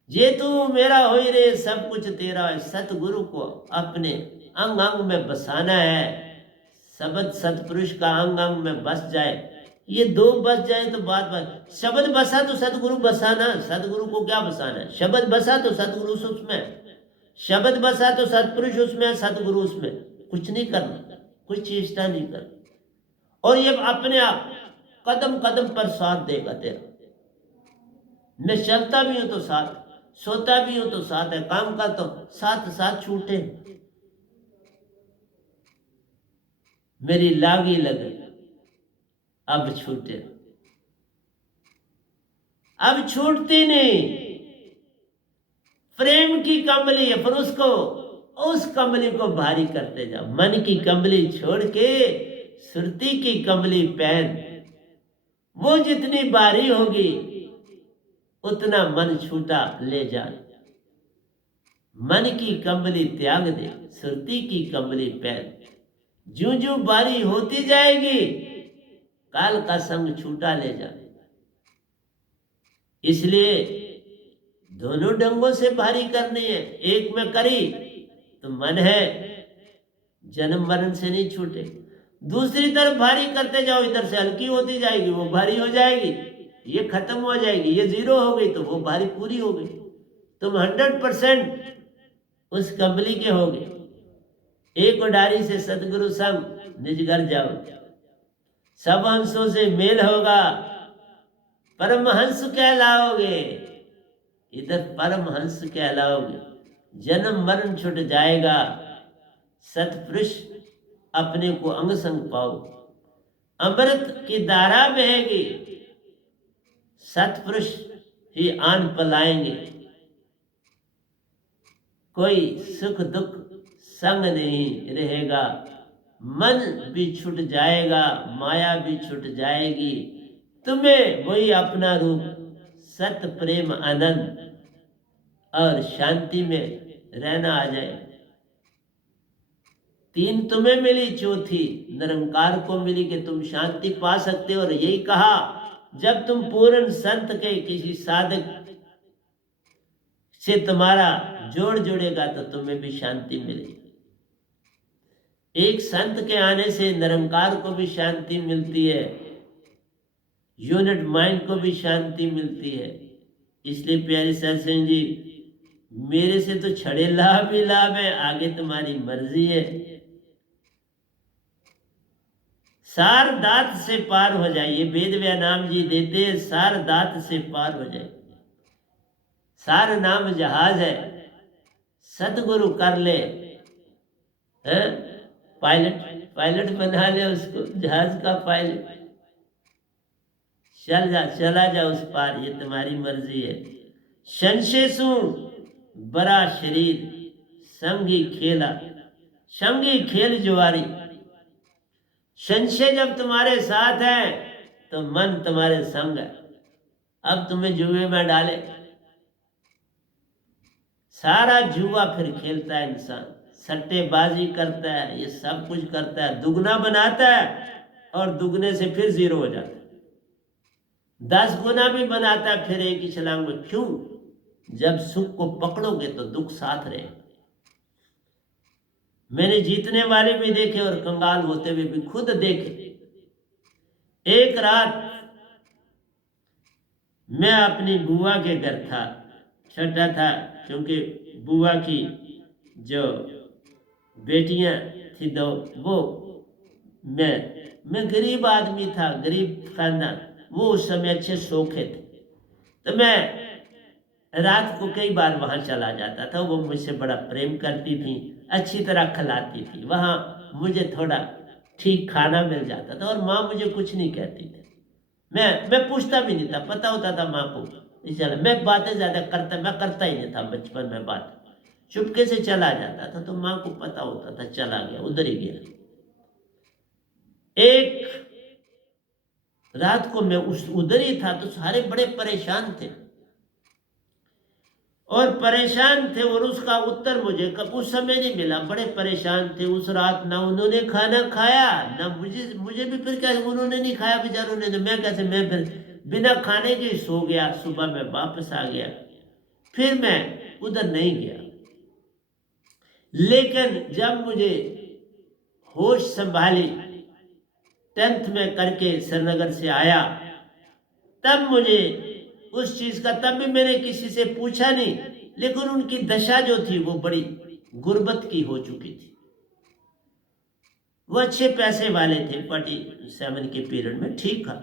जे तू मेरा हो रे सब कुछ तेरा है, सतगुरु को अपने अंग अंग में बसाना है। शब्द सतपुरुष का अंग अंग में बस जाए, ये दो बस जाए तो बात। शब्द बसा तो सतगुरु बसाना, सतगुरु को क्या बसाना है? शब्द बसा तो सतगुरु उसमें, शब्द बसा तो सतपुरुष उसमें, सतगुरु उसमें। कुछ नहीं करना, कुछ चेष्टा नहीं करना, और ये अपने आप कदम कदम पर साथ देगा तेरा। मैं चलता भी हूं तो साथ, सोता भी हूं तो साथ है, काम का तो साथ साथ छूटे मेरी लागी लगे, अब छूटे, अब छूटती नहीं। प्रेम की कंबली है, पर उसको उस कंबली को भारी करते जाओ। मन की कंबली छोड़ के सुरती की कंबली पहन, वो जितनी भारी होगी उतना मन छूटा ले जा। मन की कंबली त्याग दे, सुरती की कंबली पहन। ज्यों ज्यों बारी होती जाएगी काल का संग छूटा ले जा। इसलिए दोनों डंगों से भारी करनी है। एक में करी तो मन है जन्म मरण से नहीं छूटे, दूसरी तरफ भारी करते जाओ, इधर से हल्की होती जाएगी, वो भारी हो जाएगी, ये खत्म हो जाएगी, ये जीरो हो गई तो वो भारी पूरी हो गई। तुम 100% उस कंबली के होगे। एक उडारी से सतगुरु संग निज घर जाओ, सब हंसों से मेल होगा, परमहंस कहलाओगे। इधर परमहंस कहलाओगे, जन्म मरण छुट जाएगा, सतपुरुष अपने को अंग संग पाओ। अमृत की धारा बहेगी, सतपुरुष ही आन पलाएंगे। कोई सुख दुख संग नहीं रहेगा, मन भी छूट जाएगा, माया भी छूट जाएगी, तुम्हें वही अपना रूप सत प्रेम आनंद और शांति में रहना आ जाए। तीन तुम्हें मिली, चौथी निरंकार को मिली कि तुम शांति पा सकते हो। और यही कहा जब तुम पूर्ण संत के किसी साधक से तुम्हारा जोड़ जुड़ेगा तो तुम्हें भी शांति मिलेगी। एक संत के आने से निरंकार को भी शांति मिलती है, यूनिट माइंड को भी शांति मिलती है। इसलिए प्यारे सत्संग जी, मेरे से तो छड़े लाभ ही लाभ है, आगे तुम्हारी मर्जी है। सार दात से पार हो जाइए, वेद व्यानाम जी देते हैं, सार दात से पार हो जाए। सार नाम जहाज है, सतगुरु कर ले पायलट बना ले उसको, जहाज का पायलट। चला जा उस पार, ये तुम्हारी मर्जी है। शंशेसु बड़ा शरीर संगी खेला, संगी खेल जुआरी। संशय जब तुम्हारे साथ है तो मन तुम्हारे संग है। अब तुम्हें जुए में डाले, सारा जुआ फिर खेलता है इंसान, सट्टेबाजी करता है, ये सब कुछ करता है, दुगना बनाता है और दुगने से फिर जीरो हो जाता है, 10 गुना भी बनाता है, फिर एक ही छलांग में। क्यों? जब सुख को पकड़ोगे तो दुख साथ रहेगा। मैंने जीतने वाले भी देखे और कंगाल होते हुए भी खुद देखे। एक रात मैं अपनी बुआ के घर था, छोटा था, क्योंकि बुआ की जो बेटियां थी दो, वो मैं गरीब आदमी था, गरीब खानदान, वो उस समय अच्छे सोखे थे, तो मैं रात को कई बार वहां चला जाता था। वो मुझसे बड़ा प्रेम करती थी, अच्छी तरह खिलाती थी, वहां मुझे थोड़ा ठीक खाना मिल जाता था और माँ मुझे कुछ नहीं कहती थी। मैं पूछता भी नहीं था, पता होता था माँ को। चला मैं बातें ज्यादा करता ही नहीं था बचपन में, बात चुपके से चला जाता था, तो माँ को पता होता था, चला गया, उधर ही गया। एक रात को मैं उधर ही था, तो सारे बड़े परेशान थे और उसका उत्तर मुझे कब उस समय नहीं मिला। बड़े परेशान थे उस रात, ना उन्होंने खाना खाया, ना मुझे भी फिर क्या, उन्होंने नहीं खाया बेचारों ने, तो मैं कैसे, मैं फिर बिना खाने के सो गया। सुबह में वापस आ गया, फिर मैं उधर नहीं गया। लेकिन जब मुझे होश संभाली, 10th में करके श्रीनगर से आया, तब मुझे उस चीज का, तब भी मैंने किसी से पूछा नहीं, लेकिन उनकी दशा जो थी वो बड़ी गुर्बत की हो चुकी थी। वो अच्छे पैसे वाले थे, 47 के पीरियड में, ठीक था।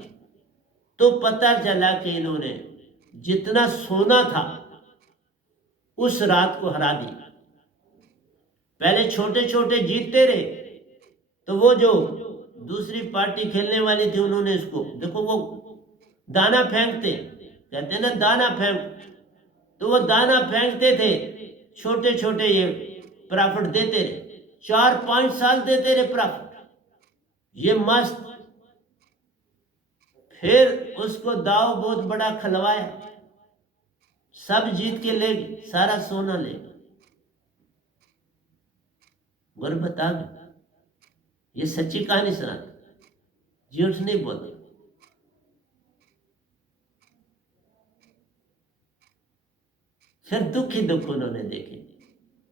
तो पता चला कि इन्होंने जितना सोना था उस रात को हरा दिया। पहले छोटे छोटे जीतते रहे, तो वो जो दूसरी पार्टी खेलने वाली थी, उन्होंने इसको देखो, वो दाना फेंकते, कहते ना दाना फेंक, तो वो दाना फेंकते थे, छोटे छोटे ये प्रॉफिट देते रहे, 4-5 साल देते रहे प्रॉफिट, ये मस्त। फिर उसको दाव बहुत बड़ा खलवाया, सब जीत के ले गए, सारा सोना ले गए, गुर्बत आ गई। ये सच्ची कहानी सुनाता, झूठ नहीं बोलते। फिर दुख ही दुख उन्होंने देखे।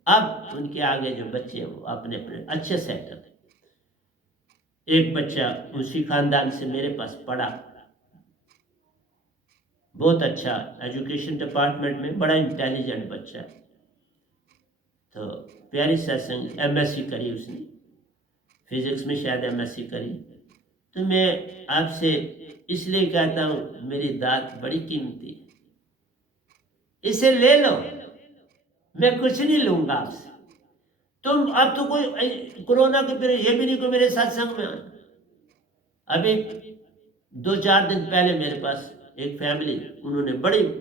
अब उनके आगे जो बच्चे हैं वो अपने अपने अच्छे सेटल है। एक बच्चा उसी खानदान से मेरे पास पढ़ा, बहुत अच्छा, एजुकेशन डिपार्टमेंट में बड़ा इंटेलिजेंट बच्चा है। तो प्यारी सत्संग, एमएससी करी उसने, फिजिक्स में शायद एमएससी करी। तो मैं आपसे इसलिए कहता हूँ, मेरी दात बड़ी कीमती है, इसे ले लो, मैं कुछ नहीं लूंगा आपसे। तुम अब तो कोई कोरोना के पीरियड, ये भी नहीं कोई मेरे सत्संग में आए। अभी 2-4 दिन पहले मेरे पास एक फैमिली, उन्होंने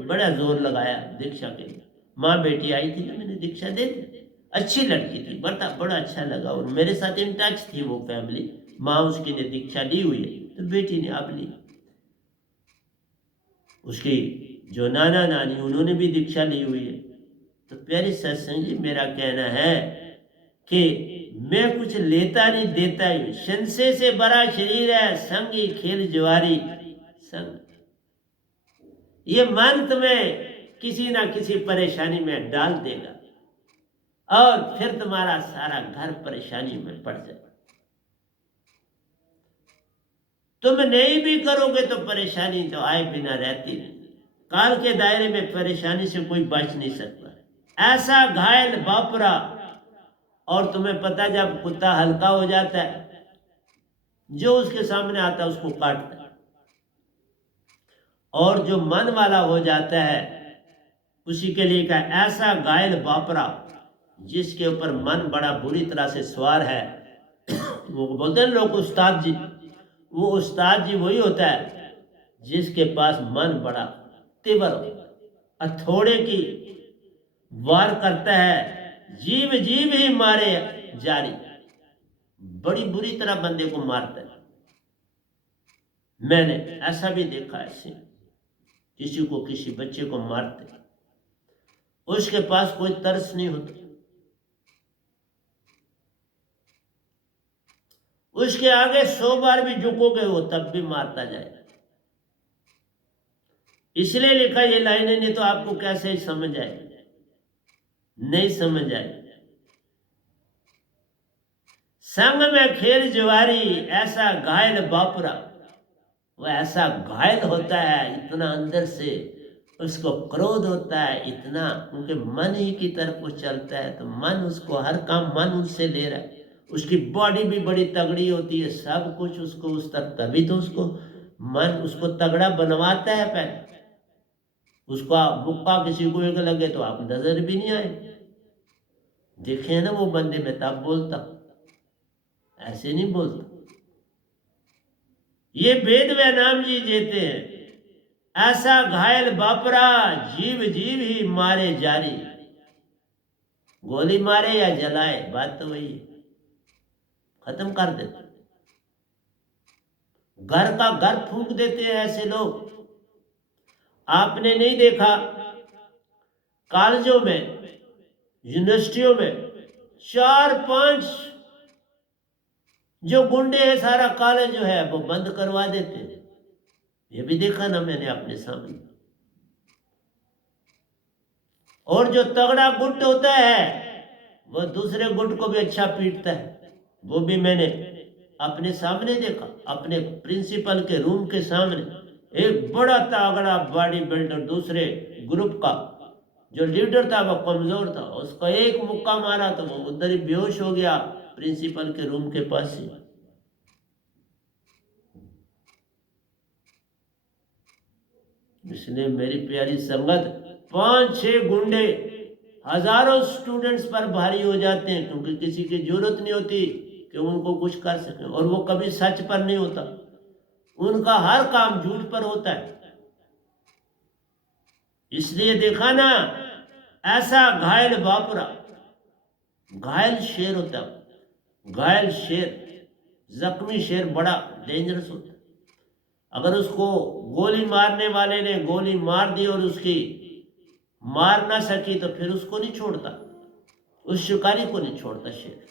बड़ा जोर लगाया दीक्षा के लिए, माँ बेटी आई थी ना, मैंने दीक्षा दे दी, अच्छी लड़की थी, बड़ा अच्छा लगा, और मेरे साथ इन टच थी वो फैमिली। माँ उसकी ने दीक्षा ली हुई है, तो बेटी ने अब ली। उसकी जो नाना नानी, उन्होंने भी दीक्षा ली हुई है। तो प्यारे सत्संग जी, मेरा कहना है कि मैं कुछ लेता नहीं, देता ही। शंसे से बड़ा शरीर है, संगी खेल जुआरी संग। ये मन तुम्हें किसी ना किसी परेशानी में डाल देगा और फिर तुम्हारा सारा घर परेशानी में पड़ जाएगा। तुम नहीं भी करोगे तो परेशानी तो आए बिना रहती नहीं। काल के दायरे में परेशानी से कोई बच नहीं सकता। ऐसा घायल बापरा, और तुम्हें पता, जब कुत्ता हल्का हो जाता है, जो उसके सामने आता है उसको काटता है, और जो मन वाला हो जाता है उसी के लिए का ऐसा घायल बापरा, जिसके ऊपर मन बड़ा बुरी तरह से सवार है। वो बोलते हैं लोग उस्ताद जी, वो उस्ताद जी वही होता है जिसके पास मन बड़ा तीव्र हो, हथौड़े की वार करता है, जीव जीव ही मारे जारी, बड़ी बुरी तरह बंदे को मारता है। मैंने ऐसा भी देखा है, किसी को किसी बच्चे को मारते, उसके पास कोई तरस नहीं होता, उसके आगे 100 बार भी झुकोगे वो तब भी मारता जाए। इसलिए लिखा ये लाइनें, नहीं तो आपको कैसे समझ आए, नहीं समझ आए। संग में खेल जुआरी, ऐसा घायल बापुरा, वो ऐसा घायल होता है, इतना अंदर से उसको क्रोध होता है इतना, क्योंकि मन ही की तरफ वो चलता है, तो मन उसको हर काम मन उससे ले रहा है। उसकी बॉडी भी बड़ी तगड़ी होती है, सब कुछ उसको उस तरफ, तभी तो उसको मन उसको तगड़ा बनवाता है। पहले उसका मुक्का किसी को एक लगे तो आप नजर भी नहीं आए, देखे ना वो बंदे में, तब बोलता, ऐसे नहीं बोलता। ये वेद व नाम जी देते हैं, ऐसा घायल बापरा, जीव जीव ही मारे जारी। गोली मारे या जलाए, बात तो वही है, खत्म कर देते, घर का घर फूंक देते हैं ऐसे लोग। आपने नहीं देखा कॉलेजों में, यूनिवर्सिटियों में 4-5 जो गुंडे हैं, सारा कॉलेज जो है वो बंद करवा देते हैं, ये भी देखा ना मैंने अपने सामने। और जो तगड़ा गुट होता है वो दूसरे गुट को भी अच्छा पीटता है, वो भी मैंने अपने सामने देखा, अपने प्रिंसिपल के रूम के सामने। एक बड़ा तगड़ा बॉडी बिल्डर दूसरे ग्रुप का जो लीडर था वो कमजोर था, उसको एक मुक्का मारा तो वो उधर ही बेहोश हो गया प्रिंसिपल के रूम के पास ही। इसलिए मेरी प्यारी संगत, 5-6 गुंडे हजारों स्टूडेंट्स पर भारी हो जाते हैं, क्योंकि किसी की जरूरत नहीं होती कि उनको कुछ कर सके, और वो कभी सच पर नहीं होता, उनका हर काम झूठ पर होता है। इसलिए देखा ना, ऐसा घायल बापुरा, घायल शेर होता है, घायल शेर, जख्मी शेर बड़ा डेंजरस होता है। अगर उसको गोली मारने वाले ने गोली मार दी और उसकी मार ना सकी तो फिर उसको नहीं छोड़ता, उस शिकारी को नहीं छोड़ता शेर।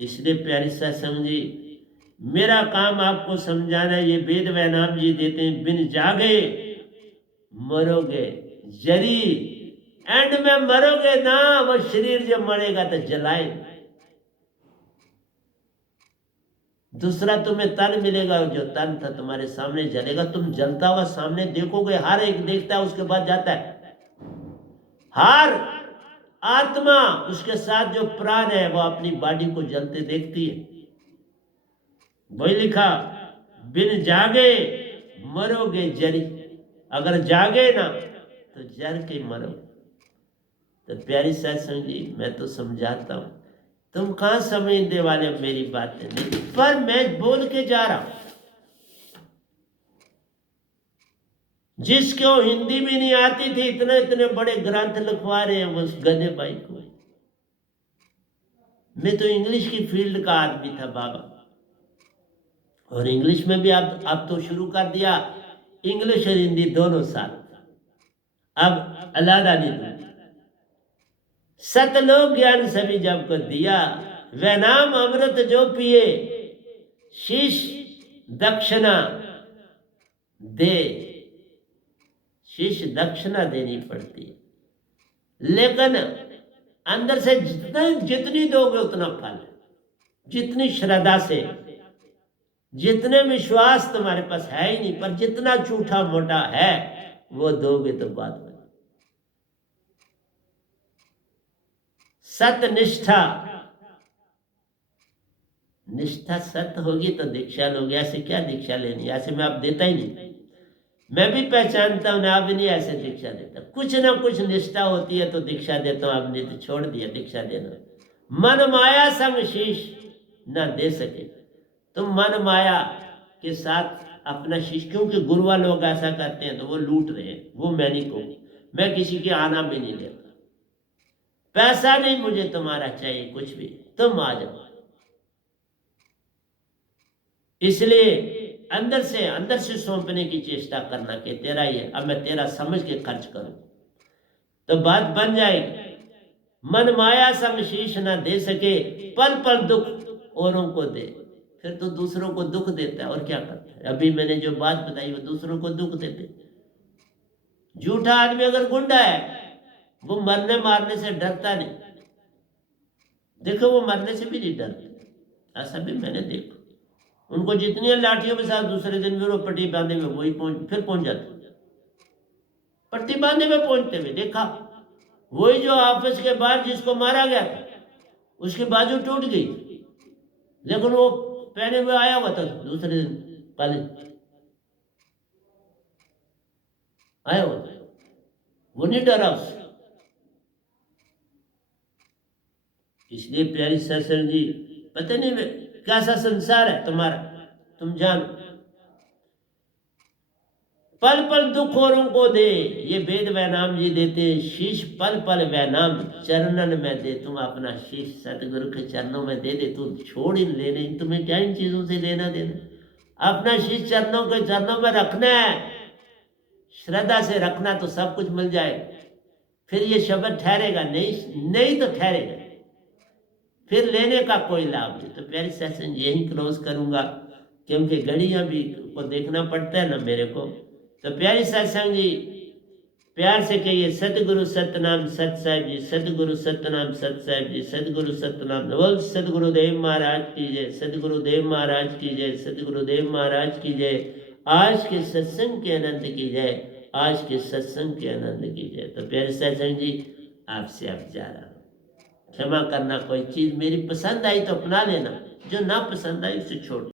इसलिए प्यारी सत्संग जी, मेरा काम आपको समझाना, ये वेद व नाम जी देते हैं, बिन जागे मरोगे जरी, एंड में मरोगे ना, वो शरीर जब मरेगा तो जलाए। दूसरा तुम्हें तन मिलेगा, जो तन था तुम्हारे सामने जलेगा, तुम जलता हुआ सामने देखोगे, हर एक देखता है उसके बाद जाता है। हर आत्मा उसके साथ जो प्राण है वो अपनी बॉडी को जलते देखती है। वही लिखा, बिन जागे मरोगे जरी, अगर जागे ना तो जर के मरो। तो प्यारी सत्संग जी, मैं तो समझाता हूं, तुम कहां समझने वाले हो मेरी बातें, नहीं, पर मैं बोल के जा रहा हूं। जिसको हिंदी भी नहीं आती थी, इतने इतने बड़े ग्रंथ लिखवा रहे हैं उस गधे भाई को। मैं तो इंग्लिश की फील्ड का आदमी था बाबा, और इंग्लिश में भी आप तो शुरू कर दिया, इंग्लिश और हिंदी दोनों साथ। अब अलादा नहीं दूंगा, सतलोक ज्ञान सभी जब को दिया, वह नाम अमृत जो पिए, शीश दक्षिणा दे, शीश दक्षिणा देनी पड़ती है, लेकिन अंदर से जितनी दोगे उतना फल, जितनी श्रद्धा से, जितने विश्वास तुम्हारे पास है ही नहीं, पर जितना झूठा मोटा है वो दोगे तो बात बनी। सतनिष्ठा, निष्ठा सत्य होगी तो दीक्षा लोगे, ऐसे क्या दीक्षा लेनी, ऐसे मैं आप देता ही नहीं। मैं भी पहचानता हूं ना, आप नहीं ऐसे दीक्षा देता, कुछ ना कुछ निष्ठा होती है तो दीक्षा देता हूं, आपने तो छोड़ दिया दीक्षा देना। मन माया संग शीश न दे सके, तुम मन माया के साथ अपना शिष्य, क्योंकि गुरुआ लोग ऐसा करते हैं तो वो लूट रहे हैं, वो मैं नहीं कहूँ, मैं किसी के आना भी नहीं देता। पैसा नहीं मुझे तुम्हारा चाहिए, कुछ भी, तुम आ जाओ। इसलिए अंदर से सौंपने की चेष्टा करना कि तेरा ही है, अब मैं तेरा समझ के खर्च करूं तो बात बन जाएगी। मन माया सम शीश न दे सके, पल पल दुख औरों को दे। फिर तो दूसरों को दुख देता है, और क्या करता है। अभी मैंने जो बात बताई वो दूसरों को दुख देते। झूठा आदमी अगर गुंडा है, वो मरने मारने से डरता नहीं। देखो वो मरने से भी नहीं डरते, ऐसा भी मैंने देखा। उनको जितनी लाठियों के साथ दूसरे दिन भी वो पट्टी बांधे हुए वही पहुंच जाते, पट्टी बांधे हुए पहुंचते हुए देखा। वही जो ऑफिस के बाहर जिसको मारा गया था, उसकी बाजू टूट गई, लेकिन वो पहने हुए आया हुआ था दूसरे दिन कॉलेज आया हुआ था, वो नहीं डरा उससे। इसलिए प्यारी सत्संग जी, पता नहीं कैसा संसार है तुम्हारा, तुम जानो। पल पल दुख औरों को दे, ये वेद वैनाम जी देते। शीश पल पल वैनाम चरणन में दे। तुम अपना शीश सतगुरु के चरणों में दे दे, तुम छोड़ ही लेने, तुम्हें क्या इन चीजों से लेना देना। अपना शीश चरणों में रखना है, श्रद्धा से रखना तो सब कुछ मिल जाएगा। फिर ये शब्द ठहरेगा नहीं, नहीं तो ठहरेगा, फिर लेने का कोई लाभ नहीं। तो प्यारी सेशन यही क्लोज करूंगा, क्योंकि घड़ियां भी को देखना पड़ता है ना मेरे को। तो प्यारी सत्संग जी, प्यार से कहिए सतगुरु सतनाम सत साहिब जी, सतगुरु सतनाम सत साहिब जी, सतगुरु सतनाम। बोल सतगुरुदेव महाराज की जय, सतगुरुदेव महाराज की जय, सतगुरुदेव महाराज की जय। आज के सत्संग के आनंद की जय, आज के सत्संग के आनंद की जय। तो प्यारे सत्संग जी, आपसे अब जा रहा हूं, क्षमा करना। कोई चीज मेरी पसंद आई तो अपना लेना, जो ना पसंद आई उसे छोड़